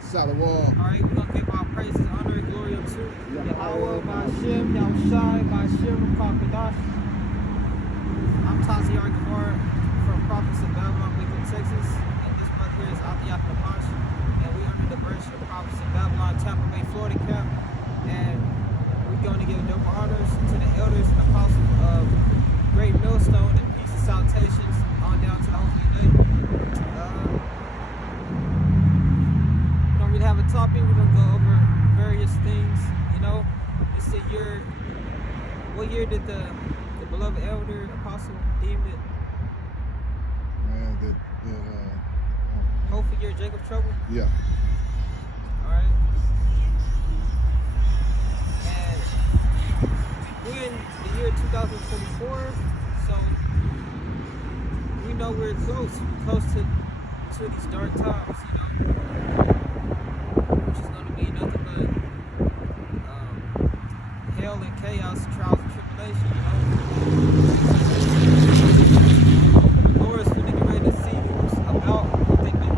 Shalom. Alright, we're going to give our praises, honor, and glory unto Yahweh, Ba'Shem, Yahushai, Ba'Shem, Kakadash. I'm Tazi Argabar from Prophets in Babylon, Waco, Texas. And this brother here is Atiyah Namash. And we are under the version of Prophets in Babylon, Tampa Bay, Florida Camp. And we're going to give double honors to the elders and apostles of Great Millstone and peace and salutations on down to the Holy Day. We have a topic. We're gonna go over various things. You know, it's the year. What year did the beloved elder apostle deem it? Man, Hopeful year, Jacob's trouble. Yeah. All right. And we're in the year 2024, so we know we're close to these dark times. You know. Which is going to be nothing but hell and chaos, trials and tribulation, you know. The Lord is going to get ready to see who's about what they've been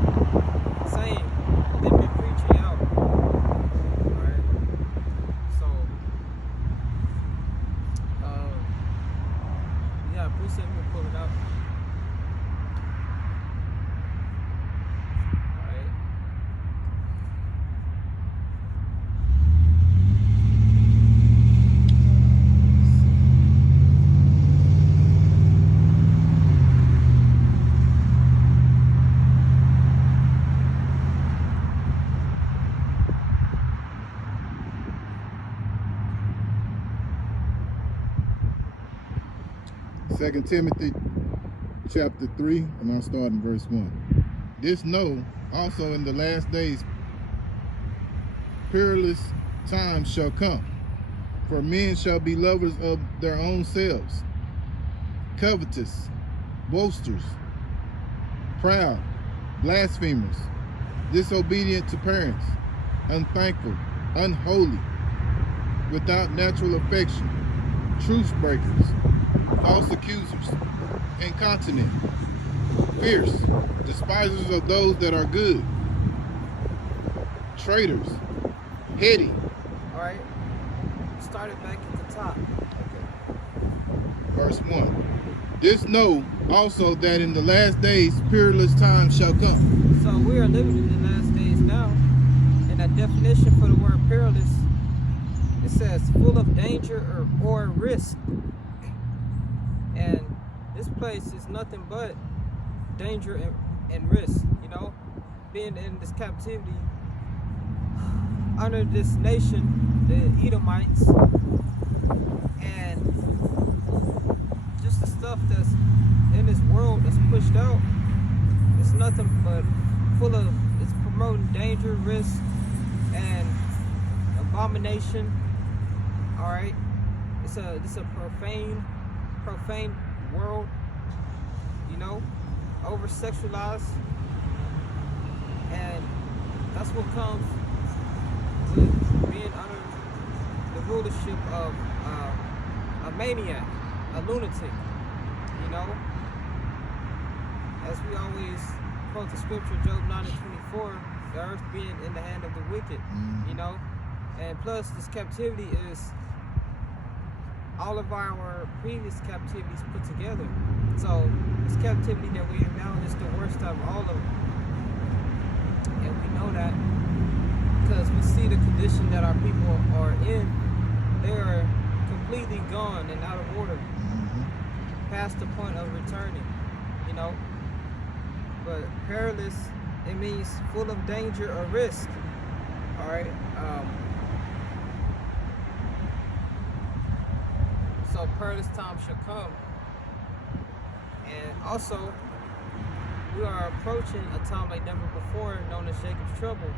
saying, what they've been preaching out. Alright? So, yeah, I appreciate you pulling out. Second Timothy chapter 3, and I'll start in verse 1. This know also in the last days perilous times shall come, for men shall be lovers of their own selves, covetous, boasters, proud, blasphemers, disobedient to parents, unthankful, unholy, without natural affection, truce breakers, false accusers, incontinent, fierce, despisers of those that are good, traitors, heady. All right, started back at the top. Okay. Verse 1. This know also that in the last days perilous times shall come. So we are living in the last days now, and that definition for the word perilous, it says full of danger or risk. And this place is nothing but danger and risk, you know, being in this captivity under this nation, the Edomites, and just the stuff that's in this world that's pushed out. It's nothing but it's promoting danger, risk, and abomination. All right, it's a profane world, you know, over sexualized, and that's what comes with being under the rulership of a maniac, a lunatic, you know. As we always quote the scripture, Job 9:24, the earth being in the hand of the wicked, you know. And plus this captivity is all of our previous captivities put together. So this captivity that we are now is the worst of all of them. And we know that because we see the condition that our people are in. They are completely gone and out of order, past the point of returning, you know. But perilous, it means full of danger or risk. All right. So perilous time shall come. And also, we are approaching a time like never before, known as Jacob's trouble,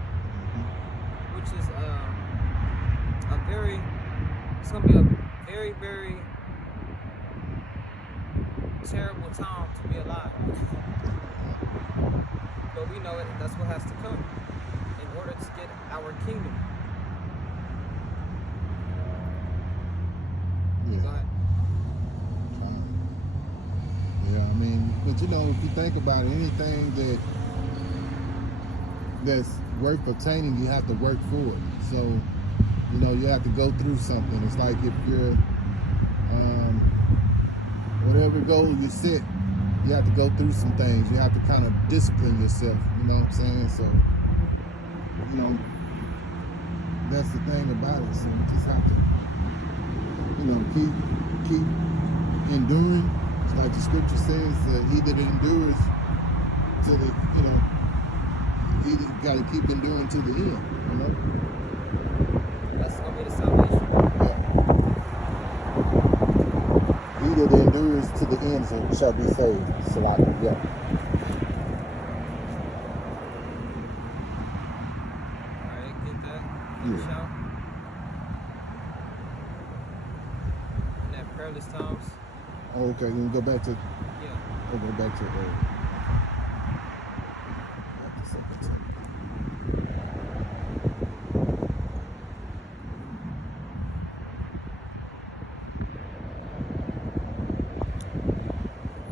which is it's going to be a very, very terrible time to be alive. But we know that's what has to come in order to get our kingdom. Yeah. Go ahead. Yeah, I mean, but you know, if you think about it, anything that that's worth obtaining, you have to work for it. So, you know, you have to go through something. It's like if you're, whatever goal you set, you have to go through some things. You have to kind of discipline yourself, you know what I'm saying? So, you know, that's the thing about it. So you just have to, you know, keep enduring. It's like the scripture says, he that endures to the, you know, you got to keep enduring to the end, you know? That's going to be the salvation. Yeah. He that endures to the end shall be saved. Salaki, yeah. Alright, get that. Yeah. Shout. And that prayerless times. Oh, okay, then go back to, Yeah. oh, go back to,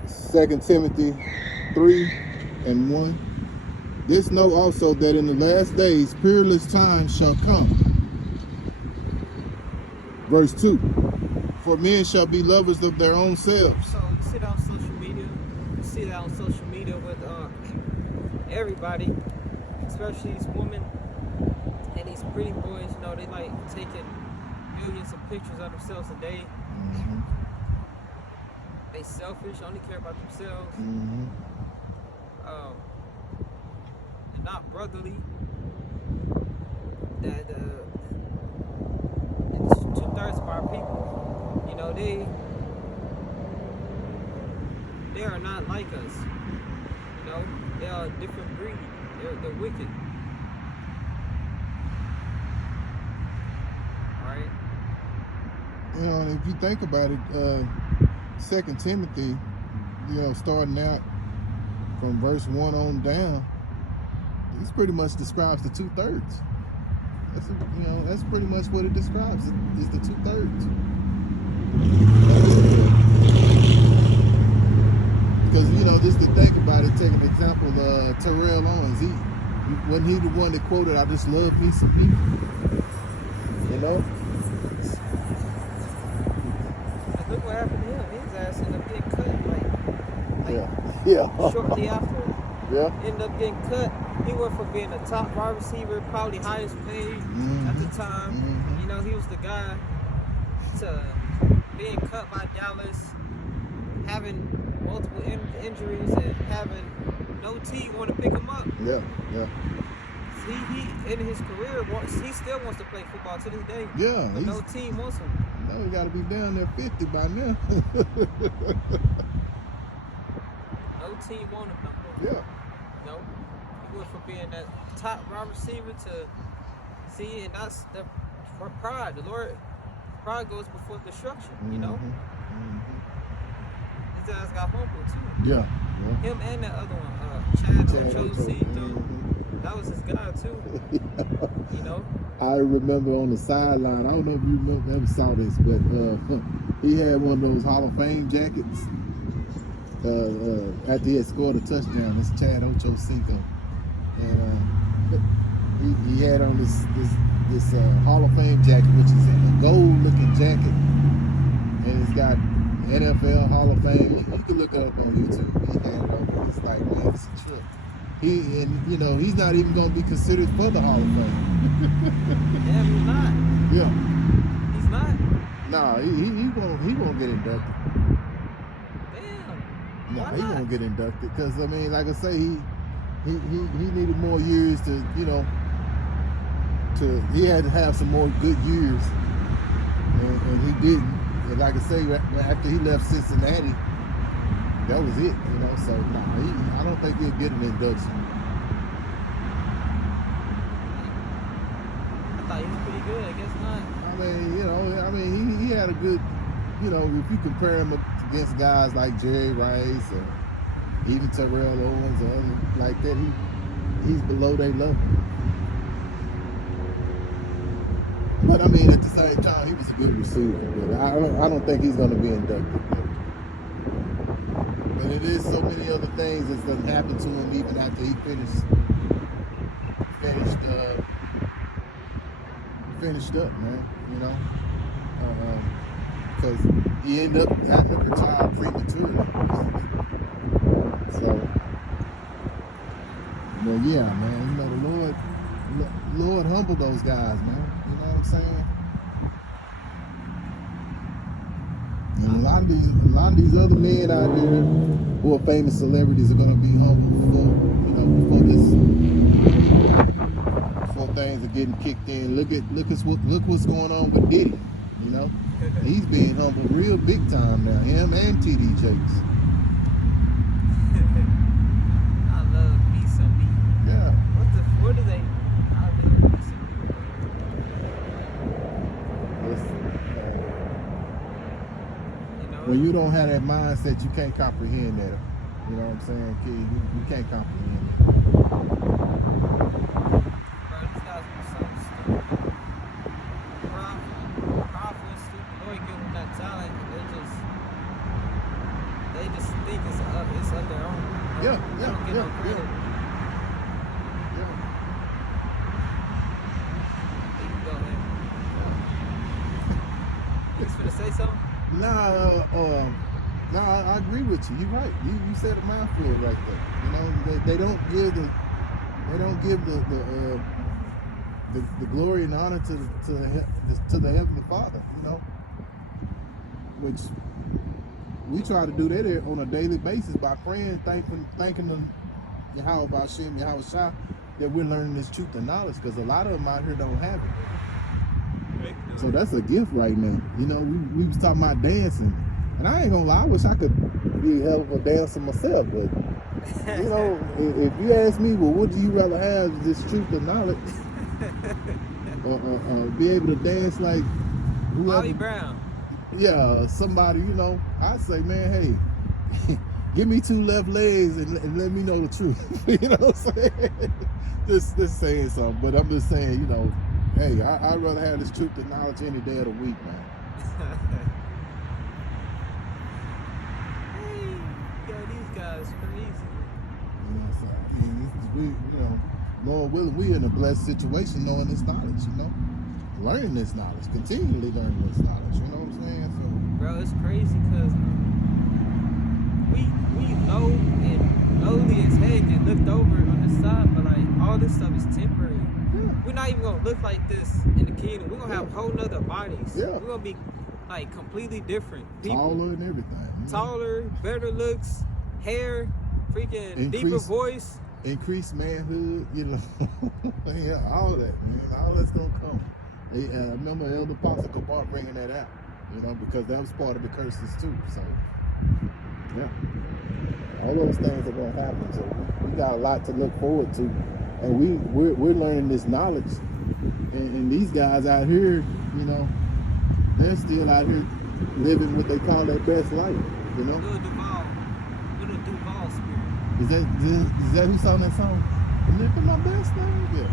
Second Timothy 3:1. This know also that in the last days peerless times shall come. Verse 2. For men shall be lovers of their own selves. So you see that on social media. You see that on social media with everybody, especially these women and these pretty boys. You know, they like taking millions of pictures of themselves a day. Mm-hmm. They selfish, only care about themselves. Mm-hmm. They're not brotherly. That 2/3 of our people, you know, they are not like us. You know, they are a different breed. They're wicked. All right. You know, and if you think about it, 2 Timothy, you know, starting out from verse 1 on down, this pretty much describes the 2/3. That's, you know, that's pretty much what it describes. Is the 2/3. Because, you know, just to think about it, take an example, Terrell Owens, wasn't he the one that quoted, "I just love me some people"? You know? Look what happened to him. His ass ended up getting cut. Yeah. Shortly after. Yeah. Ended up getting cut. He went from being a top wide receiver, probably highest paid at the time. Mm-hmm. You know, he was the guy to being cut by Dallas, having multiple injuries, and having no team want to pick him up. Yeah. He in his career, he still wants to play football to this day. Yeah. But no team wants him. No, we got to be down there 50 by now. No team want him no more. Yeah. No. He went from being that top wide receiver to see, and that's the pride. The Lord, pride goes before destruction, you know? His ass got humble too. Yeah. Him and that other one, Chad Ocho. That was his guy too. You know? I remember on the sideline, I don't know if you ever saw this, but he had one of those Hall of Fame jackets after he had scored a touchdown. It's Chad Ochocinco. And he had on this Hall of Fame jacket, which is a gold-looking jacket. And it's got NFL Hall of Fame. You can look it up on YouTube. He had it on. It's like, man, it's a trip. You know, he's not even going to be considered for the Hall of Fame. Yeah, he's not. Yeah. He's not. Nah, he won't get inducted. Damn. No, Why he not? won't get inducted because I mean, like I say, he needed more years to, you know, he had to have some more good years, and he didn't. And like I say, after he left Cincinnati, that was it, you know. So I don't think he'll get an induction. I thought he was pretty good. I guess not. I mean, you know, he had a good, you know, if you compare him against guys like Jerry Rice or even Terrell Owens or others like that, he's below their level. But I mean, at the same time, he was a good receiver. But I don't think he's going to be inducted. But it is so many other things that's going to happen to him even after he finished finished up, man. You know, because he ended up having to retire prematurely. So, yeah, man. The Lord humbled those guys, man. You know what I'm saying? And a lot of these other men out there who are famous celebrities are gonna be humbled before things are getting kicked in. Look what's going on with Diddy. He's being humbled real big time now. Him and TD Jakes. I love me some beat. Yeah. What do they? I love me some beat. When you don't have that mindset, you can't comprehend that. You know what I'm saying, kid? You can't comprehend it. Bro, these guys are so stupid. Powerful and stupid. Lord give them that talent, and they just think it's of their own. They don't get no credit. You can go ahead. You was finna say something? Nah, I agree with you. You're right. You said a mouthful right there. They don't give the glory and honor to the Heavenly Father. Which we try to do that on a daily basis by praying, thanking the Yahweh Shem, Yahweh Shah, that we're learning this truth and knowledge, because a lot of them out here don't have it. So that's a gift right now. We was talking about dancing, and I ain't gonna lie, I wish I could be a hell of a dancer myself, but if you ask me, well, what do you rather have, this truth and knowledge, or be able to dance like whoever? Molly Brown. Yeah, somebody, I'd say, man, hey, give me two left legs and let me know the truth. You know what I'm saying? Just saying something, but I'm just saying, hey, I'd rather have this truth and knowledge any day of the week, man. Yo, these guys crazy. Lord willing, we in a blessed situation knowing this knowledge, learning this knowledge, continually learning this knowledge, you know what I'm saying? So, bro, it's crazy because we know and lowly as heck and looked over on the side, but like all this stuff is temporary. We're not even gonna look like this in the kingdom. We're gonna have whole nother bodies. We're gonna be like completely different people. Taller and everything. Taller, better looks, hair, freaking deeper voice. Increased manhood, yeah, all that, man. All that's gonna come. I remember Elder Apostle Kabar bringing that out, because that was part of the curses too. So, yeah, all those things are gonna happen. So we got a lot to look forward to, and we're learning this knowledge. And these guys out here, they're still out here living what they call their best life. Little Duval spirit. Is that who sang that song? Living my best life? Yeah.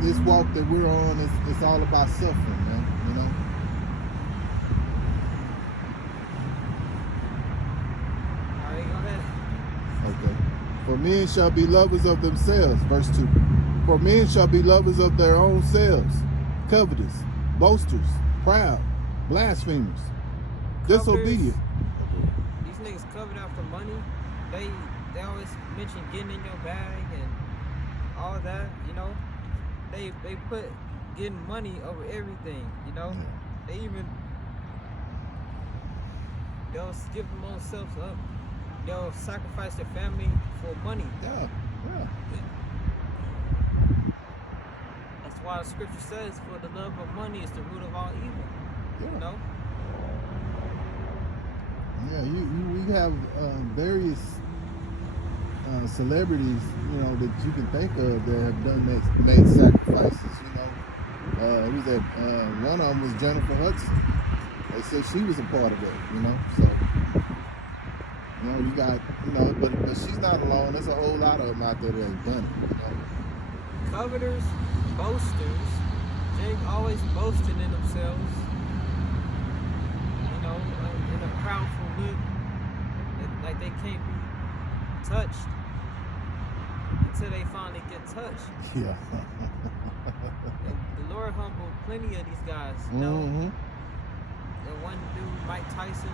This walk that we're on it's all about suffering, man. Alright, go ahead. Okay. For men shall be lovers of themselves, verse 2. For men shall be lovers of their own selves, covetous, boasters, proud, blasphemers, disobedient. These niggas covered after money. They always mention getting in your bag and all that, They put getting money over everything, They'll give them own selves up. They'll sacrifice their family for money. Yeah. That's why the scripture says, for the love of money is the root of all evil. Yeah, we have various celebrities, that you can think of that have made sacrifices. Who's that? One of them was Jennifer Hudson. They said she was a part of it. So you got, but she's not alone. There's a whole lot of them out there that have done it. Coveters, boasters, Jake always boasting in themselves. In a proudful look, like they can't be touched until they finally get touched. Yeah. And the Lord humbled plenty of these guys. You know, that one dude, Mike Tyson.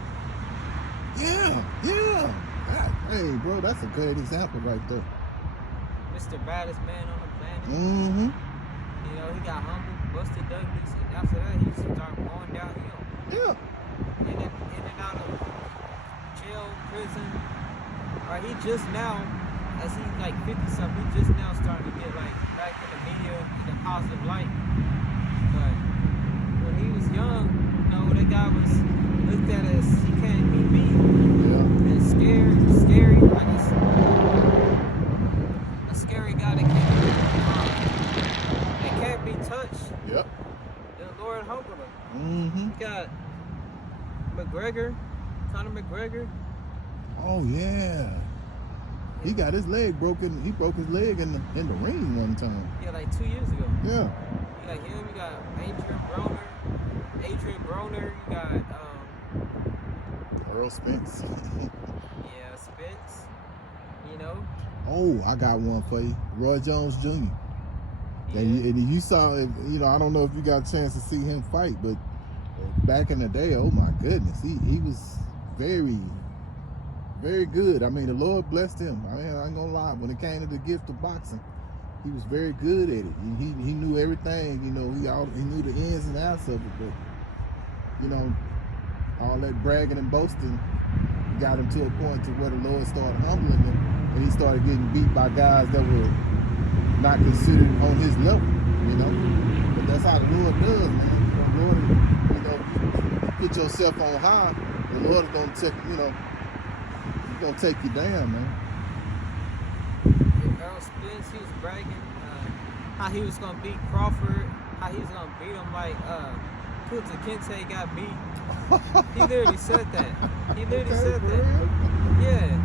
Yeah. Hey, bro, that's a great example right there. Mr. Baddest Man on the planet. Mm-hmm. You know, he got humbled, Buster Douglas, and after that, he started going downhill. Yeah. In and out of jail, prison. Or he just now, as he's like 50-something, he just now starting to get like back in the media in a positive light. But when he was young, you know, that guy was looked at as he can't be beat. Yeah. And scary, like a scary guy that can't be touched. Yep. The Lord humbled him. Mm-hmm. You got Conor McGregor. Oh yeah. He got his leg broken. He broke his leg in the ring one time. Yeah, like 2 years ago. Yeah. You got him. You got Adrian Broner. You got Earl Spence. yeah, Spence. You know. Oh, I got one for you. Roy Jones Jr. Yeah. And you saw, you know, I don't know if you got a chance to see him fight, but back in the day, oh my goodness, he was very, very good. I mean, the Lord blessed him. I mean, I ain't gonna lie. When it came to the gift of boxing, he was very good at it. He knew everything. You know, he knew the ins and outs of it. But you know, all that bragging and boasting got him to a point to where the Lord started humbling him, and he started getting beat by guys that were not considered on his level. You know, but that's how the Lord does, man. The Lord, you know, you put yourself on high, the Lord is gonna take, you know, he's gonna take you down, man. Earl Spence, he was bragging how he was gonna beat Crawford, how he was gonna beat him like Kunta Kinte got beat. He literally said that. He literally said that. Real? Yeah.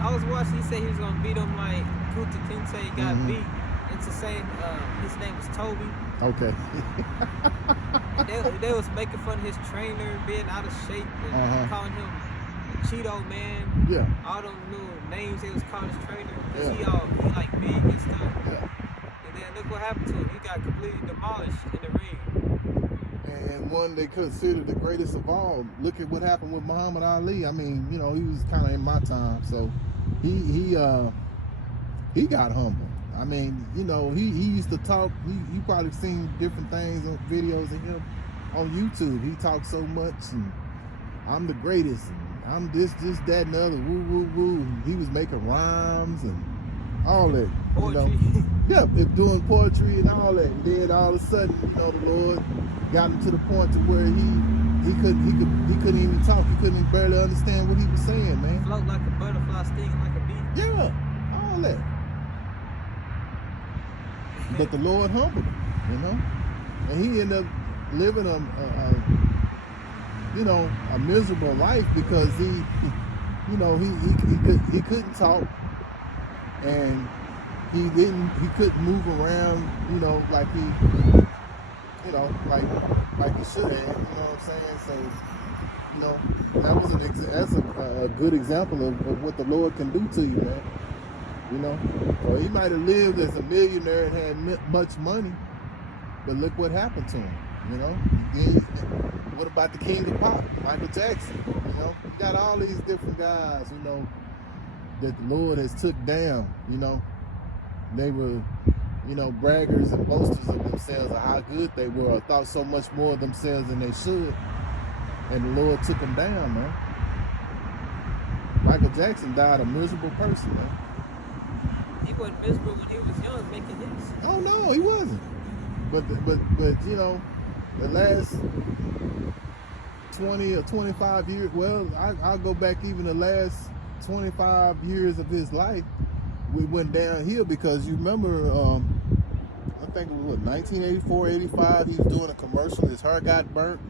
I was watching. He said he was gonna beat him like Kunta Kinte got beat. It's the same. His name was Toby. Okay. And they was making fun of his trainer being out of shape and calling him Cheeto Man. Yeah. All them little names they was calling his trainer because Yeah. he like big and stuff. Yeah. And then look what happened to him. He got completely demolished in the ring. And one they considered the greatest of all. Look at what happened with Muhammad Ali. I mean, you know, he was kind of in my time, so he got humble. I mean, you know, he used to talk. You probably seen different things on videos of him on YouTube. He talked so much, and I'm the greatest, and I'm this, that, and the other. Woo, woo, woo. He was making rhymes and all that. Poetry. You know, yeah, doing poetry and all that. And then all of a sudden, you know, the Lord got him to the point to where he couldn't even talk. He couldn't barely understand what he was saying, man. Float like a butterfly, sting like a bee. Yeah, all that. But the Lord humbled him, you know, and he ended up living a miserable life because he couldn't talk, and he couldn't move around, you know, like he should have, you know what I'm saying? So, you know, that's a good example of what the Lord can do to you, man. You know, or he might have lived as a millionaire and had much money, but look what happened to him. You know, what about the king of pop, Michael Jackson? You know, you got all these different guys, you know, that the Lord has took down. You know, they were, you know, braggers and boasters of themselves, of how good they were, or thought so much more of themselves than they should, and the Lord took them down, man. Michael Jackson died a miserable person, man. He wasn't miserable when he was young making hits. Oh no, he wasn't. But you know, the last 20 or 25 years, well, I'll go back even the last 25 years of his life, we went downhill because you remember, I think it was 1984, 85, he was doing a commercial, his hair got burnt,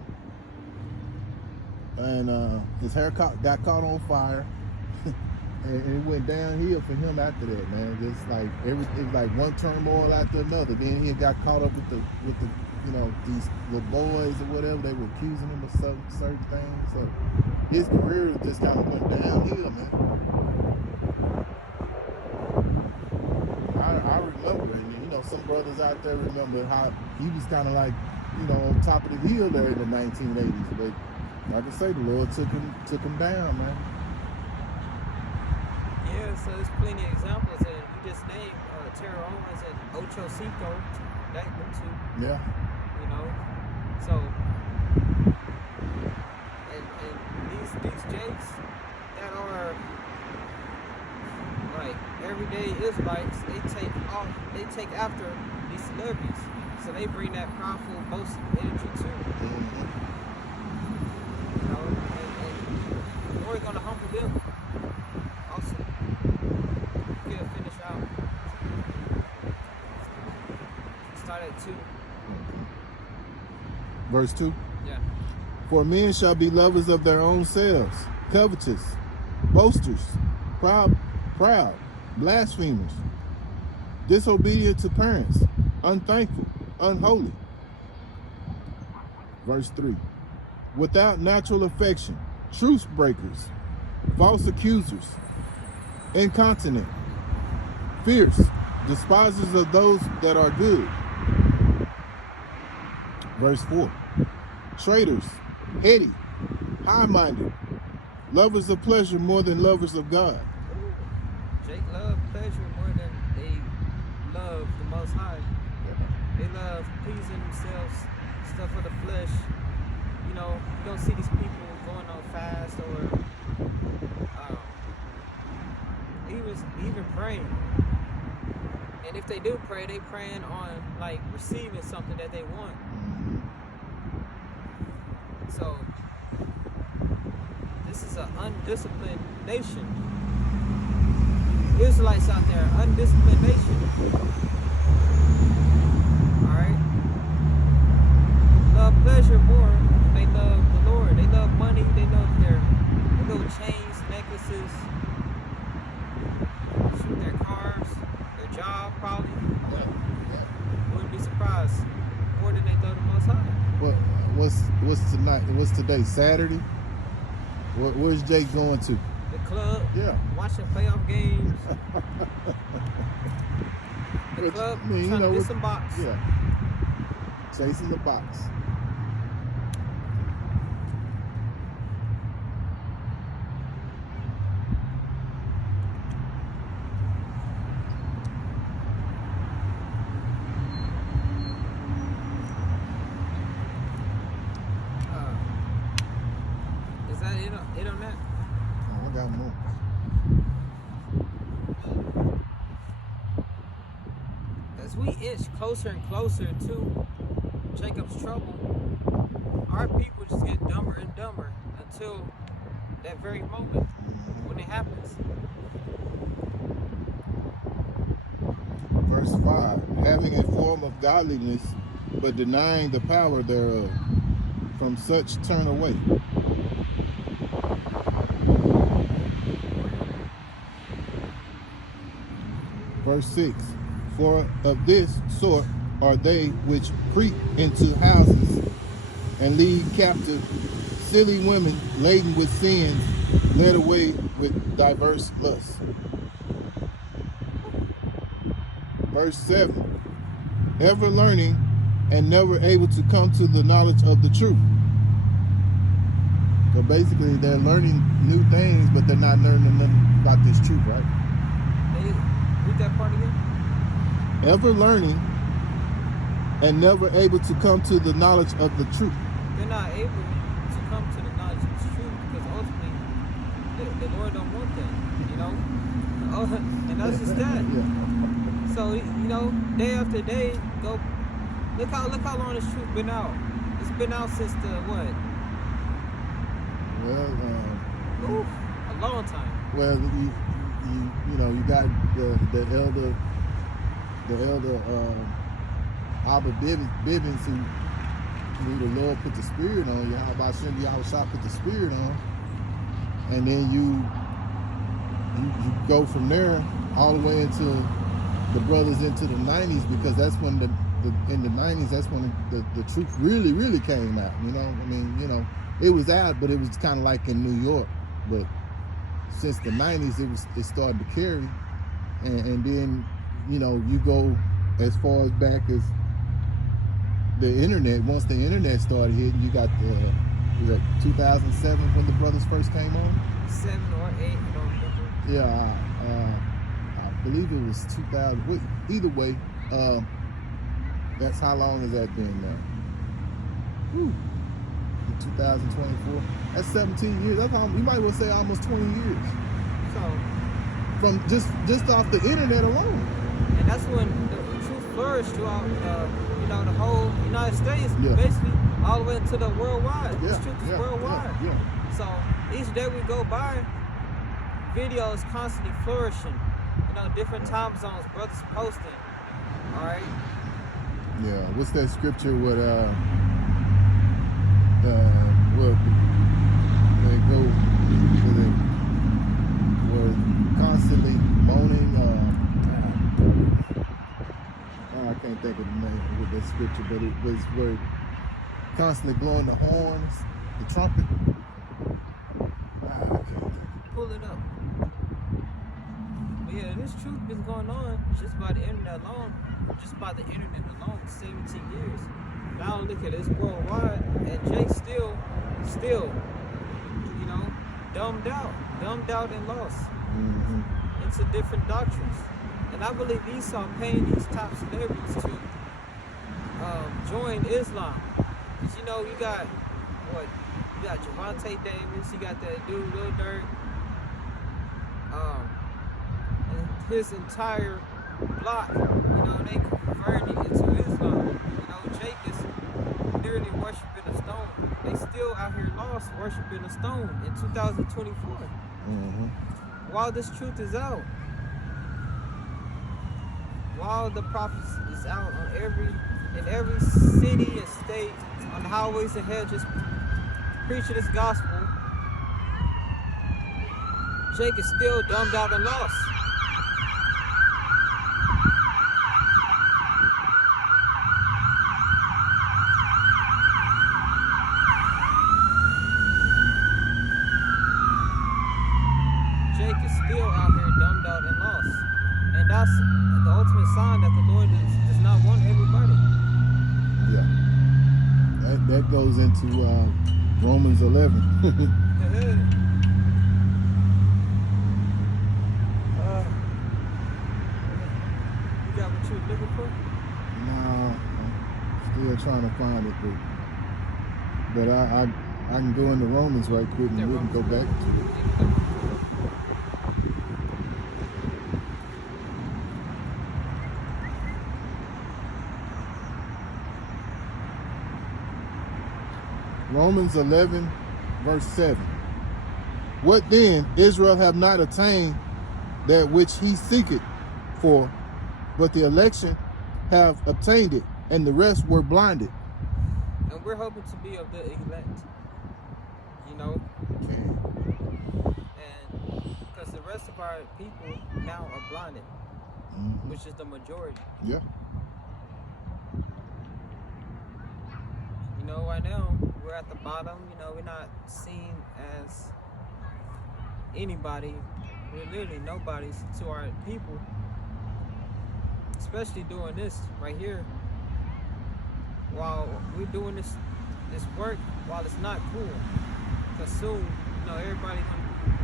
and his hair got caught on fire. And it went downhill for him after that, man. Just like it was like one turmoil after another. Then he got caught up with the you know, these little boys or whatever. They were accusing him of certain things. So his career just kind of went downhill, man. some brothers out there remember how he was kind of like, you know, on top of the hill there in the 1980s. But like I say, the Lord took him down, man. Yeah, so there's plenty of examples, and you just named Terrell Owens and Ocho Cinco, that them two. Yeah. You know, so and these jakes that are like everyday Israelites, they take after these celebrities, so they bring that powerful, boastful energy too. Mm-hmm. You know, and we're gonna humble them. Also, get finish out. Start at 2. Verse 2. Yeah. For men shall be lovers of their own selves, covetous, boasters, proud, blasphemers, disobedient to parents, unthankful, unholy. Verse 3. Without natural affection, truce breakers, false accusers, incontinent, fierce, despisers of those that are good. Verse 4. Traitors, heady, high-minded, lovers of pleasure more than lovers of God. Jake loved pleasure more than they love the Most High. They love pleasing themselves, stuff of the flesh. You know, you don't see these people going on fast or even praying. And if they do pray, they praying on like receiving something that they want. So this is an undisciplined nation. Israelites out there, undisciplined nation. Alright? Love pleasure more than they love the Lord. They love money, they love their little chains, necklaces, shoot, their cars, their job probably. Wouldn't be surprised. More than they love the Most High. Well, what's tonight? What's today? Saturday? Where's Jake going to? The club. Yeah. Watching playoff games. The club. I mean, trying you know, to get some box. Yeah. Chasing the box. Is that it on that? Oh, I got more. As we inch closer and closer to Jacob's trouble, our people just get dumber and dumber until that very moment when it happens. Verse 5. Having a form of godliness, but denying the power thereof. From such turn away. Verse 6. For of this sort are they which creep into houses and lead captive silly women laden with sins, led away with diverse lusts. Verse 7. Ever learning and never able to come to the knowledge of the truth. So basically they're learning new things, but they're not learning nothing about this truth, right? Read that part again. Ever learning and never able to come to the knowledge of the truth. They're not able to come to the knowledge of the truth because ultimately the Lord don't want that, you know? Oh, and that's just that. Yeah. So, you know, day after day, go look how long this truth been out. It's been out since the what? Well, a long time. well, you know, you got the elder Abba Bibbins who the Lord put the spirit on you. How about Shem Yahushua put the spirit on, and then you go from there all the way into the brothers into the 90s, because that's when in the 90s that's when the truth really came out. You know, I mean, you know, it was out, but it was kind of like in New York. But since the 90s, it started to carry, and then, you know, you go as far as back as the internet. Once the internet started hitting, you got was that 2007 when the brothers first came on? 7 or 8, I don't remember. Yeah, I believe it was 2000. Either way, that's how long has that been now? Whew. 2024. That's 17 years. That's how, you might well say almost 20 years. So From just off the internet alone. and that's when the truth flourished throughout the whole United States, Yeah. basically all the way into the worldwide. Yeah, This truth is worldwide. Yeah. So each day we go by, video is constantly flourishing. Different time zones, brothers posting. All right. Yeah. What's that scripture with they go were constantly moaning. I can't think of the name with that scripture, but it was where constantly blowing the horns, the trumpet. Pull it up. But yeah, this truth been going on just by the internet alone. Just by the internet alone, 17 years. Now look at it, it's worldwide, and Jake still, dumbed out and lost into different doctrines. And I believe Esau paying these top celebrities to join Islam. Cause you got Javante Davis, you got that dude Lil Durk, and his entire block, they converted into Islam. Jake is literally worshiping a stone. They still out here lost worshiping a stone in 2024. While this truth is out, while the prophets is out in every city and state, on the highways and hedges, preaching this gospel, Jake is still dumbed out and lost. Jake is still out here dumbed out and lost. And that's the ultimate sign that the Lord does not want everybody. Yeah. That goes into Romans 11. You got what you were looking for? No, I'm still trying to find it, but I can go into Romans right quick and we can go back to it. Romans 11, verse 7. What then? Israel have not attained that which he seeketh for, but the election have obtained it, and the rest were blinded. And we're hoping to be of the elect. And because the rest of our people now are blinded, which is the majority. Yeah. Right now we're at the bottom. We're not seen as anybody. We're literally nobody to our people, especially doing this right here. While we're doing this work, while it's not cool, because soon, everybody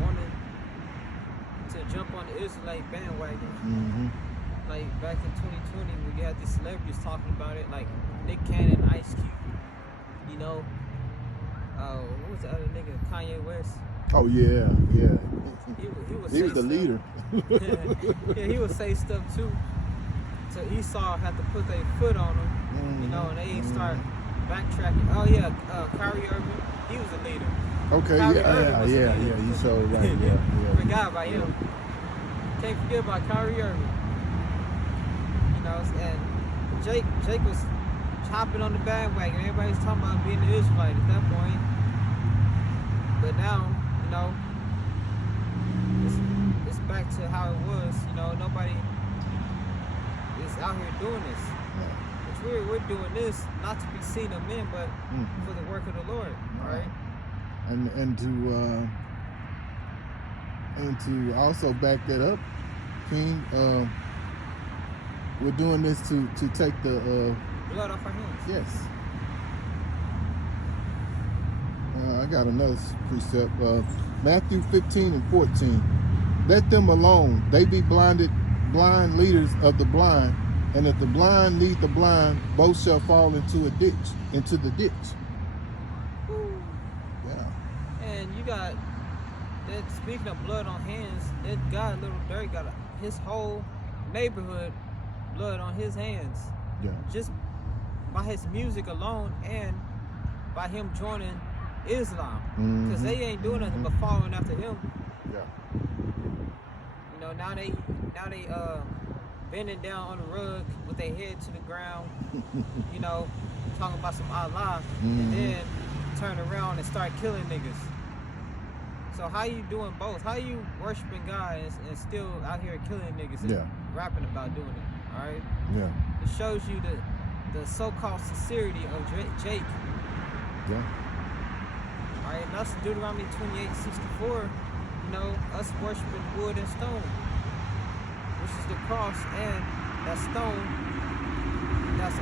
wanting to jump on the Israelite bandwagon. Like back in 2020, we had these celebrities talking about it, like Nick Cannon, Ice Cube. What was the other nigga? Kanye West. Oh yeah. He was the leader. Yeah, he would say stuff too. So Esau had to put their foot on him, and they start backtracking. Oh yeah, Kyrie Irving, he was a leader. Okay, yeah. You showed it right. Yeah. Forgot about him. Can't forget about Kyrie Irving. And Jake was hopping on the bandwagon. Everybody's talking about being an Israelite at that point. But now, it's back to how it was. Nobody is out here doing this. Which we're doing this not to be seen of men, but for the work of the Lord. All right. And to also back that up, King, We're doing this to take the blood off our hands. yes. I got another precept. Matthew 15:14. Let them alone. They be blind leaders of the blind, and if the blind lead the blind, both shall fall into the ditch. Woo. Yeah. And you got that. Speaking of blood on hands, that guy, Little Dirk, got his whole neighborhood blood on his hands. Yeah. Just by his music alone, and by him joining Islam, because they ain't doing nothing but following after him. Yeah. You know, now they bending down on the rug with their head to the ground, you know, talking about some Allah, and then turn around and start killing niggas. So how you doing both? How you worshiping God and still out here killing niggas and rapping about doing it? All right. Yeah. It shows you the so-called sincerity of Jake. Yeah. All right, and that's Deuteronomy 28:64. You know, us worshiping wood and stone, which is the cross, and that stone. That's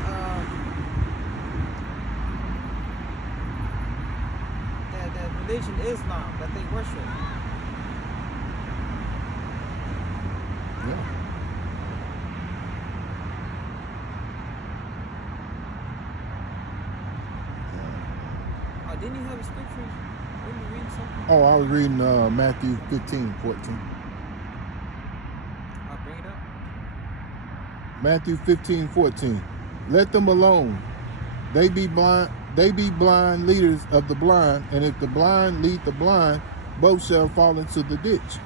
that religion Islam that they worship. Yeah. Didn't you have a scripture? Were you reading something? Oh, I was reading Matthew 15:14. I'll bring it up. Matthew 15:14. Let them alone. They be blind leaders of the blind, and if the blind lead the blind, both shall fall into the ditch.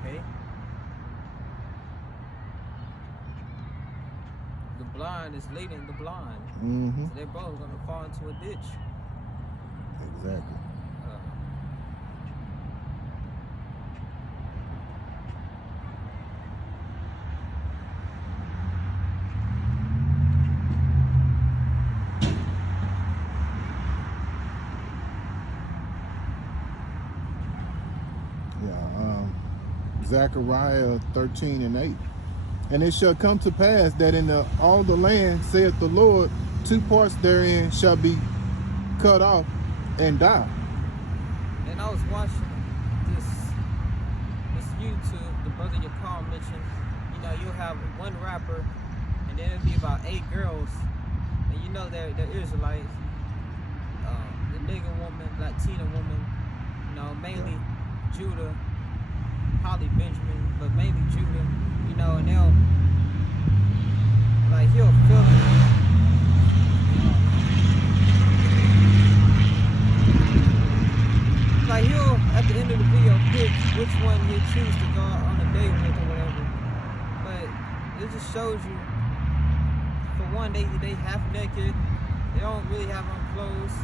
Okay. The blind is leading the blind. So they're both gonna fall into a ditch. Exactly. Zechariah 13:8. And it shall come to pass that in all the land, saith the Lord, 2 parts therein shall be cut off and die. And I was watching this YouTube, the brother Yakal mentioned, you know, you'll have one rapper and then it'll be about 8 girls, and you know they're Israelites, the nigga woman, Latina woman, you know, mainly Judah, Holly Benjamin, but mainly Judah, you know, and they'll, like, he'll feel it. Like, he'll, at the end of the video, pick which one he'll choose to go on a date with or whatever. But it just shows you, for one, they half naked, they don't really have on clothes,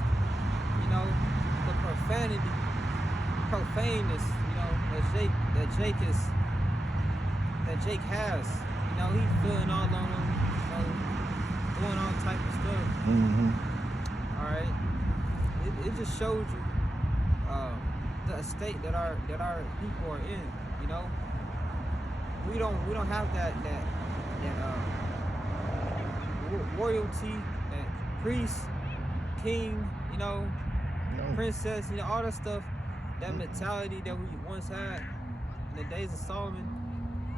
you know, the profaneness, you know, that Jake has, you know, he's feeling all on them, you know, doing all type of stuff. All right, it just shows you the state that our people are in. You know, we don't have that royalty, that priest, king, you know, princess, you know, all that stuff, that mentality that we once had in the days of Solomon.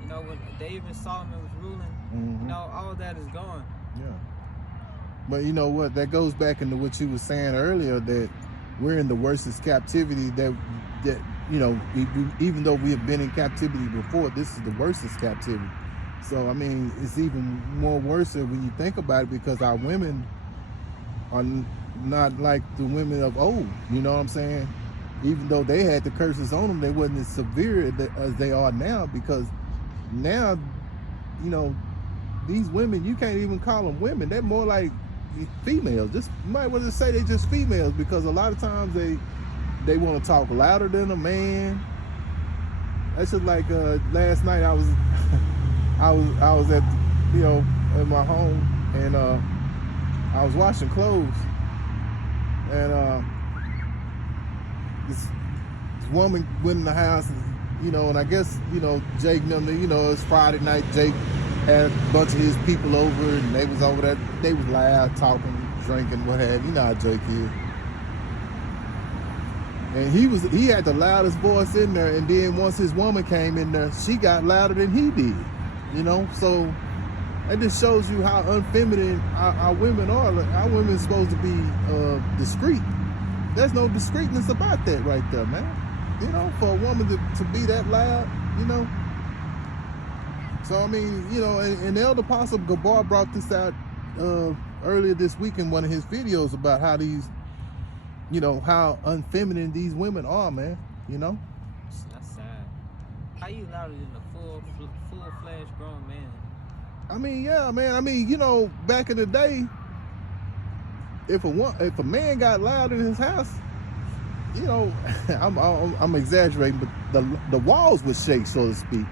You know, when David and Solomon was ruling, you know, all of that is gone. Yeah. But you know what? That goes back into what you were saying earlier, that we're in the worstest captivity that you know, even though we have been in captivity before, this is the worstest captivity. So, I mean, it's even more worse when you think about it, because our women are not like the women of old, you know what I'm saying? Even though they had the curses on them, they wasn't as severe as they are now, because now, you know, these women, you can't even call them women. They're more like females. Just, you might want to say they're just females, because a lot of times they want to talk louder than a man. That's just like last night I was I was at, you know, at my home, and I was washing clothes, and this woman went in the house, and, you know, and I guess, you know, Jake, you know, it's Friday night. Jake had a bunch of his people over, and they was over there. They was loud, talking, drinking, what have you. You know how Jake is. And he had the loudest voice in there, and then once his woman came in there, she got louder than he did. You know, so it just shows you how unfeminine our women are. Like, our women are supposed to be discreet. There's no discreetness about that right there, man. You know, for a woman to be that loud, you know. So I mean, you know, and Elder Apostle Gabar brought this out earlier this week in one of his videos about how these, you know, how unfeminine these women are, man. You know. That's sad. How you louder than a full-fledged grown man? I mean, yeah, man. I mean, you know, back in the day, if a man got loud in his house, you know, I'm exaggerating, but the walls would shake, so to speak.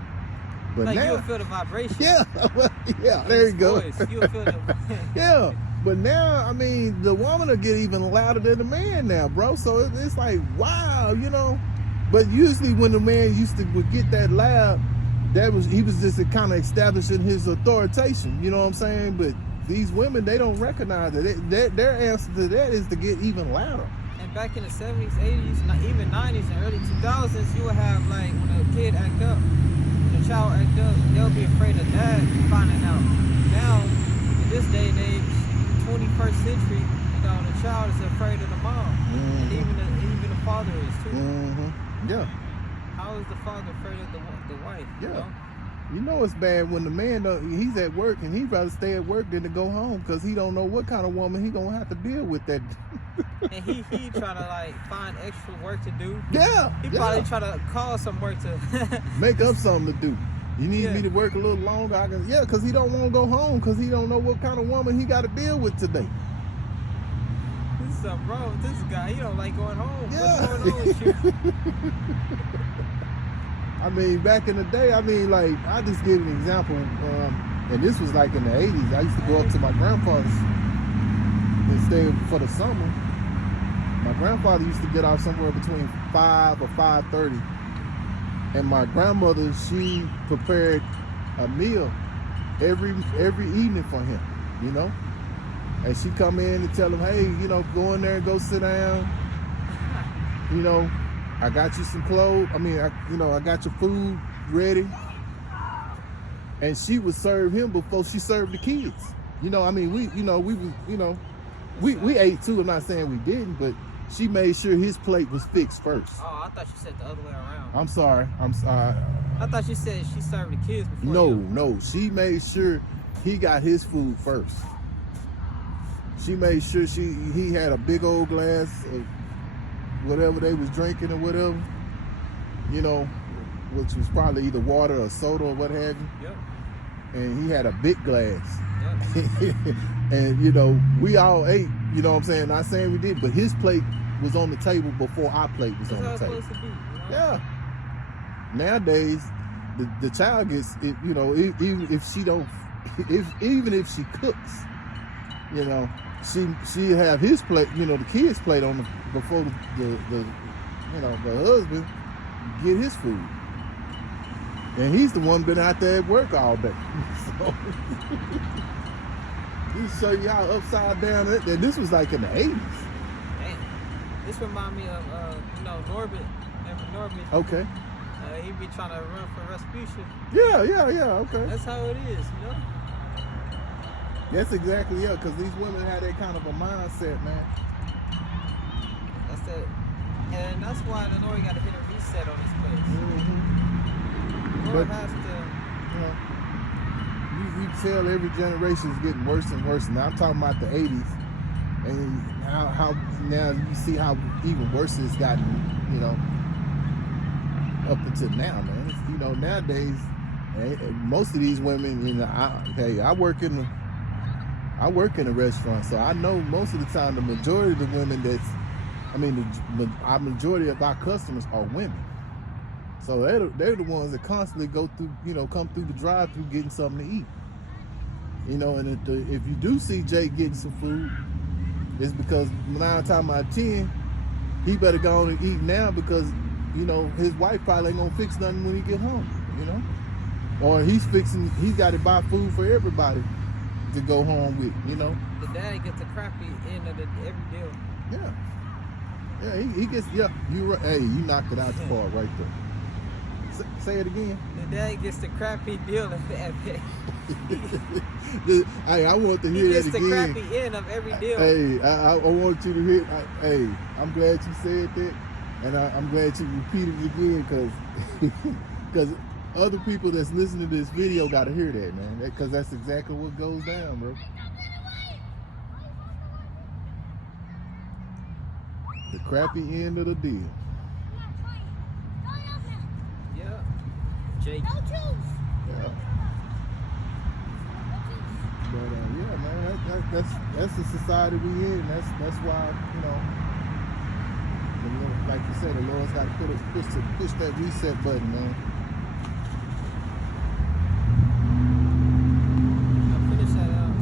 But like now, you'll feel the vibration. Yeah, yeah, there you go. You'll feel the Yeah, but now, I mean, the woman will get even louder than the man now, bro. So it's like, wow, you know. But usually when the man would get that loud, he was just kind of establishing his authority. You know what I'm saying? But these women, they don't recognize it. Their answer to that is to get even louder. And back in the 70s, 80s, even 90s, and early 2000s, you would have, like, when a kid act up, when a child act up, they'll be afraid of dad finding out. Now, in this day and age, 21st century, you know, the child is afraid of the mom. And even the father is too. Yeah. How is the father afraid of the wife? Yeah. You know it's bad when the man, he's at work and he'd rather stay at work than to go home because he don't know what kind of woman he gonna have to deal with that. And he trying to like find extra work to do. Yeah. He probably try to call some work to make up something to do. You need me to work a little longer? Because he don't want to go home because he don't know what kind of woman he got to deal with today. There's something wrong with this guy. He don't like going home. Yeah. What's going on with you? I mean, back in the day, I mean, like, I just give an example, and this was like in the 80s. I used to go up to my grandfather's and stay for the summer. My grandfather used to get off somewhere between 5 or 5:30, and my grandmother, she prepared a meal every evening for him, you know. And she come in and tell him, hey, you know, go in there and go sit down, you know. I got you some clothes. I mean, I got your food ready. And she would serve him before she served the kids. You know, I mean, we ate too. I'm not saying we didn't, but she made sure his plate was fixed first. Oh, I thought you said the other way around. I'm sorry. I thought you said she served the kids before. No. She made sure he got his food first. She made sure he had a big old glass of whatever they was drinking or whatever, you know, which was probably either water or soda or what have you. Yep. And he had a big glass. Yep. And, you know, we all ate, you know what I'm saying? Not saying we did, but his plate was on the table before our plate was on the table. Supposed to be, you know? Yeah. Nowadays, the child gets, you know, even if she cooks, you know, she have his plate, you know, the kid's plate on before the you know, the husband get his food, and he's the one been out there at work all day. So he show you how upside down it. And this was like in the 80s. Damn. This remind me of you know, Norbit. Remember Norbit? Okay. He be trying to run for Respucia. Yeah. Okay. That's how it is, you know. That's exactly, because these women have that kind of a mindset, man. That's it. And that's why the Lord got to hit a reset on this place. The Lord has to. You tell every generation is getting worse and worse. Now I'm talking about the 80s. And how now you see how even worse it's gotten, you know, up until now, man. You know, nowadays, most of these women, you know, I work in a restaurant, so I know most of the time the majority of the women our majority of our customers are women. So they're the ones that constantly go through, you know, come through the drive-through getting something to eat. You know, and if you do see Jake getting some food, it's because 9 times out of 10, he better go on and eat now because, you know, his wife probably ain't gonna fix nothing when he get home, you know. Or he's got to buy food for everybody to go home with, you know. The dad gets the crappy end of every deal. Yeah. Yeah, he gets, yeah, you right. Hey, you knocked it out the park right there. Say it again. The dad gets the crappy deal of every. Hey, I want to hear that again. He gets the crappy end of every deal. Hey, I want you to hear. Hey, I'm glad you said that, and I'm glad you repeated it again, because other people that's listening to this video got to hear that, man, because that's exactly what goes down, bro. The crappy end of the deal. Yeah. Jake. Yeah. But yeah, man, that's the society we in. That's why, you know, the Lord, like you said, the Lord's got to push that reset button, man. I'll finish that out.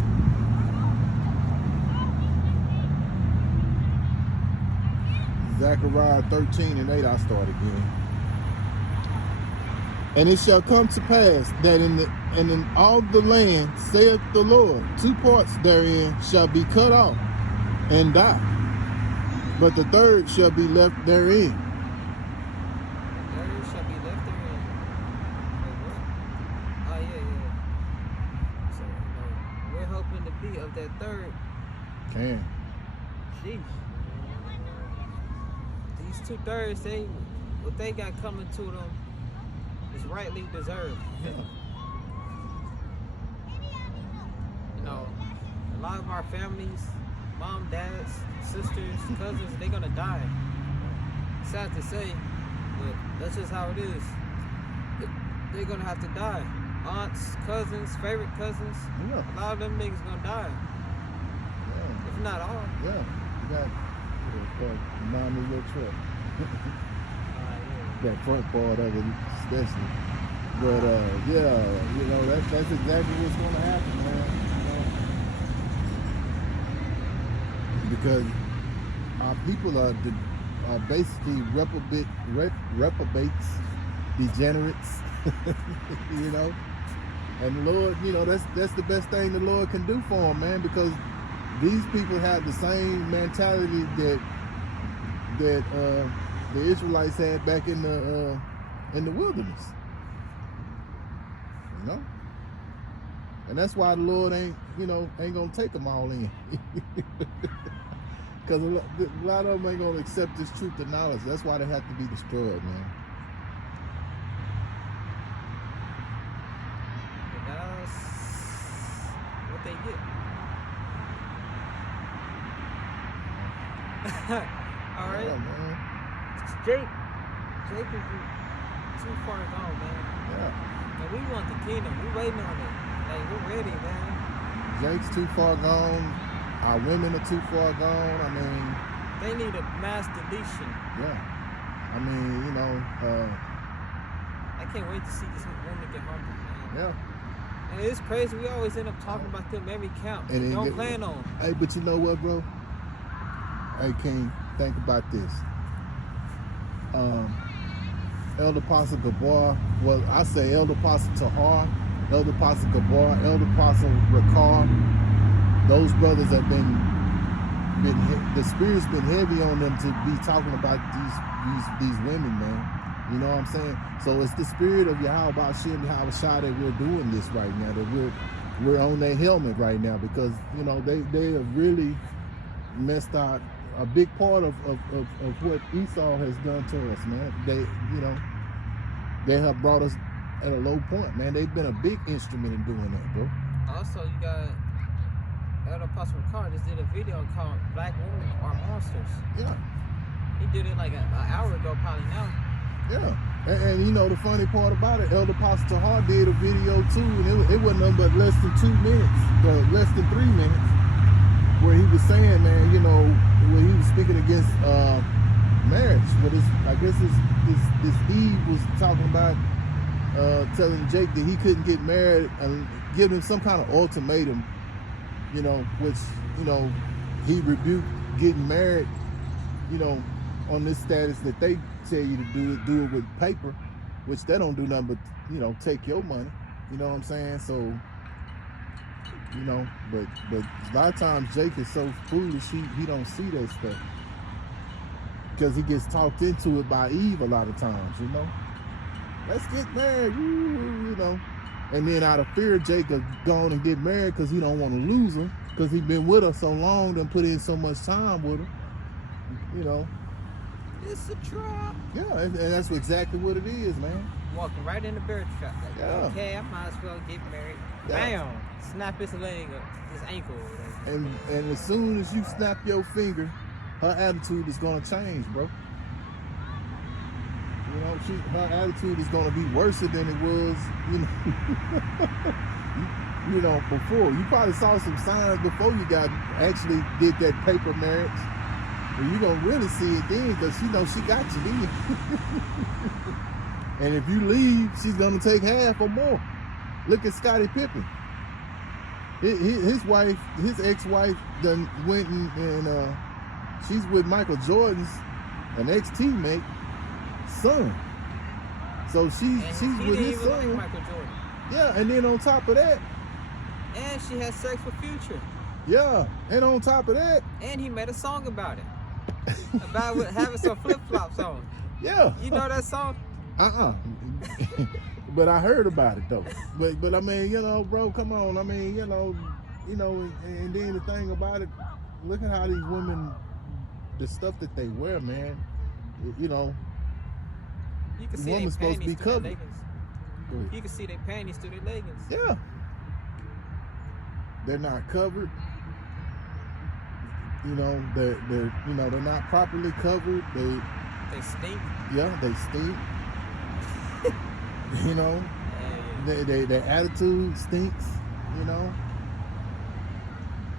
Zechariah 13:8, I start again. And it shall come to pass that in all the land, saith the Lord, 2 parts therein shall be cut off and die, but the third shall be left therein. The third shall be left therein. Wait, what? Oh, yeah. So, we're hoping to be of that third. Can. Sheesh. These 2/3, what they got coming to them is rightly deserved. Yeah. You know, a lot of our families, mom, dads, sisters, cousins, they're gonna die. Sad to say, but that's just how it is. They're gonna have to die. Aunts, cousins, favorite cousins, Yeah. a lot of them niggas gonna die. Yeah. If not all. Yeah. You got remind me of your truck. That front part of it, especially. But yeah, you know, that's exactly what's going to happen, man. You know? Because our people are basically reprobates, degenerates, you know. And the Lord, you know, that's the best thing the Lord can do for them, man, because these people have the same mentality that the Israelites had back in the wilderness, you know. And that's why the Lord ain't gonna take them all in, because a lot of them ain't gonna accept this truth and knowledge. That's why they have to be destroyed, man. And that's what they get. All right. Yeah, man. Jake is too far gone, man. Yeah. And we want the kingdom. We waiting on it. Like, we're ready, man. Jake's too far gone. Our women are too far gone. I mean, they need a mass deletion. Yeah. I mean, you know, I can't wait to see this woman get humbled, man. Yeah. And it's crazy. We always end up talking about them every camp. And don't plan on them. Hey, but you know what, bro? Hey, King, think about this. Elder Apostle Gabar, well, I say Elder Apostle Tahar, Elder Apostle Gabar, Elder Apostle Ricard, those brothers have been the spirit's been heavy on them to be talking about these women, man. You know what I'm saying? So it's the spirit of Yahweh Shem Yahweh Shai that we're doing this right now, that we're on their helmet right now, because, you know, they have really messed out a big part of what Esau has done to us, man. They have brought us at a low point, man. They've been a big instrument in doing that, bro. Also, you got Elder Apostle Ricard just did a video called Black Women Are Monsters. Yeah. He did it like an hour ago, probably now. Yeah. And you know, the funny part about it, Elder Apostle Tahar did a video too, and it wasn't nothing but less than 2 minutes, or less than 3 minutes, where he was saying, man, you know, when he was speaking against marriage, but I guess this Eve was talking about telling Jake that he couldn't get married and give him some kind of ultimatum, you know, which, you know, he rebuked getting married, you know, on this status that they tell you to do it with paper, which they don't do nothing but, you know, take your money. You know what I'm saying? So, you know, but a lot of times Jake is so foolish, he don't see that stuff. Because he gets talked into it by Eve a lot of times, you know. Let's get married, you know. And then out of fear, Jake will go on and get married because he don't want to lose her. Because he been with her so long and put in so much time with her, you know. It's a trap. Yeah, and that's exactly what it is, man. Walking right in the bear trap. Like, Yeah. okay, I might as well get married. Yeah. Bam! Snap his leg up, his ankle. And as soon as you snap your finger, her attitude is gonna change, bro. You know, her attitude is gonna be worse than it was, you know. you know, before. You probably saw some signs before you actually did that paper marriage. But you gonna really see it then, because she knows she got you then. And if you leave, she's gonna take half or more. Look at Scottie Pippen. His wife, his ex-wife, done went and she's with Michael Jordan's an ex-teammate son. So she's with his son. Like Michael Jordan. Yeah, and then on top of that, and she had sex with Future. Yeah, and on top of that, and he made a song about it, about having some flip-flops on. Yeah, you know that song? But I heard about it though. But I mean, you know, bro, come on. I mean, you know, and then the thing about it, look at how these women, the stuff that they wear, man. You know, you can see woman's supposed to be covered. You can see their panties through their leggings. Yeah, they're not covered. You know, they're not properly covered. They stink. Yeah, they stink. You know, their attitude stinks. You know,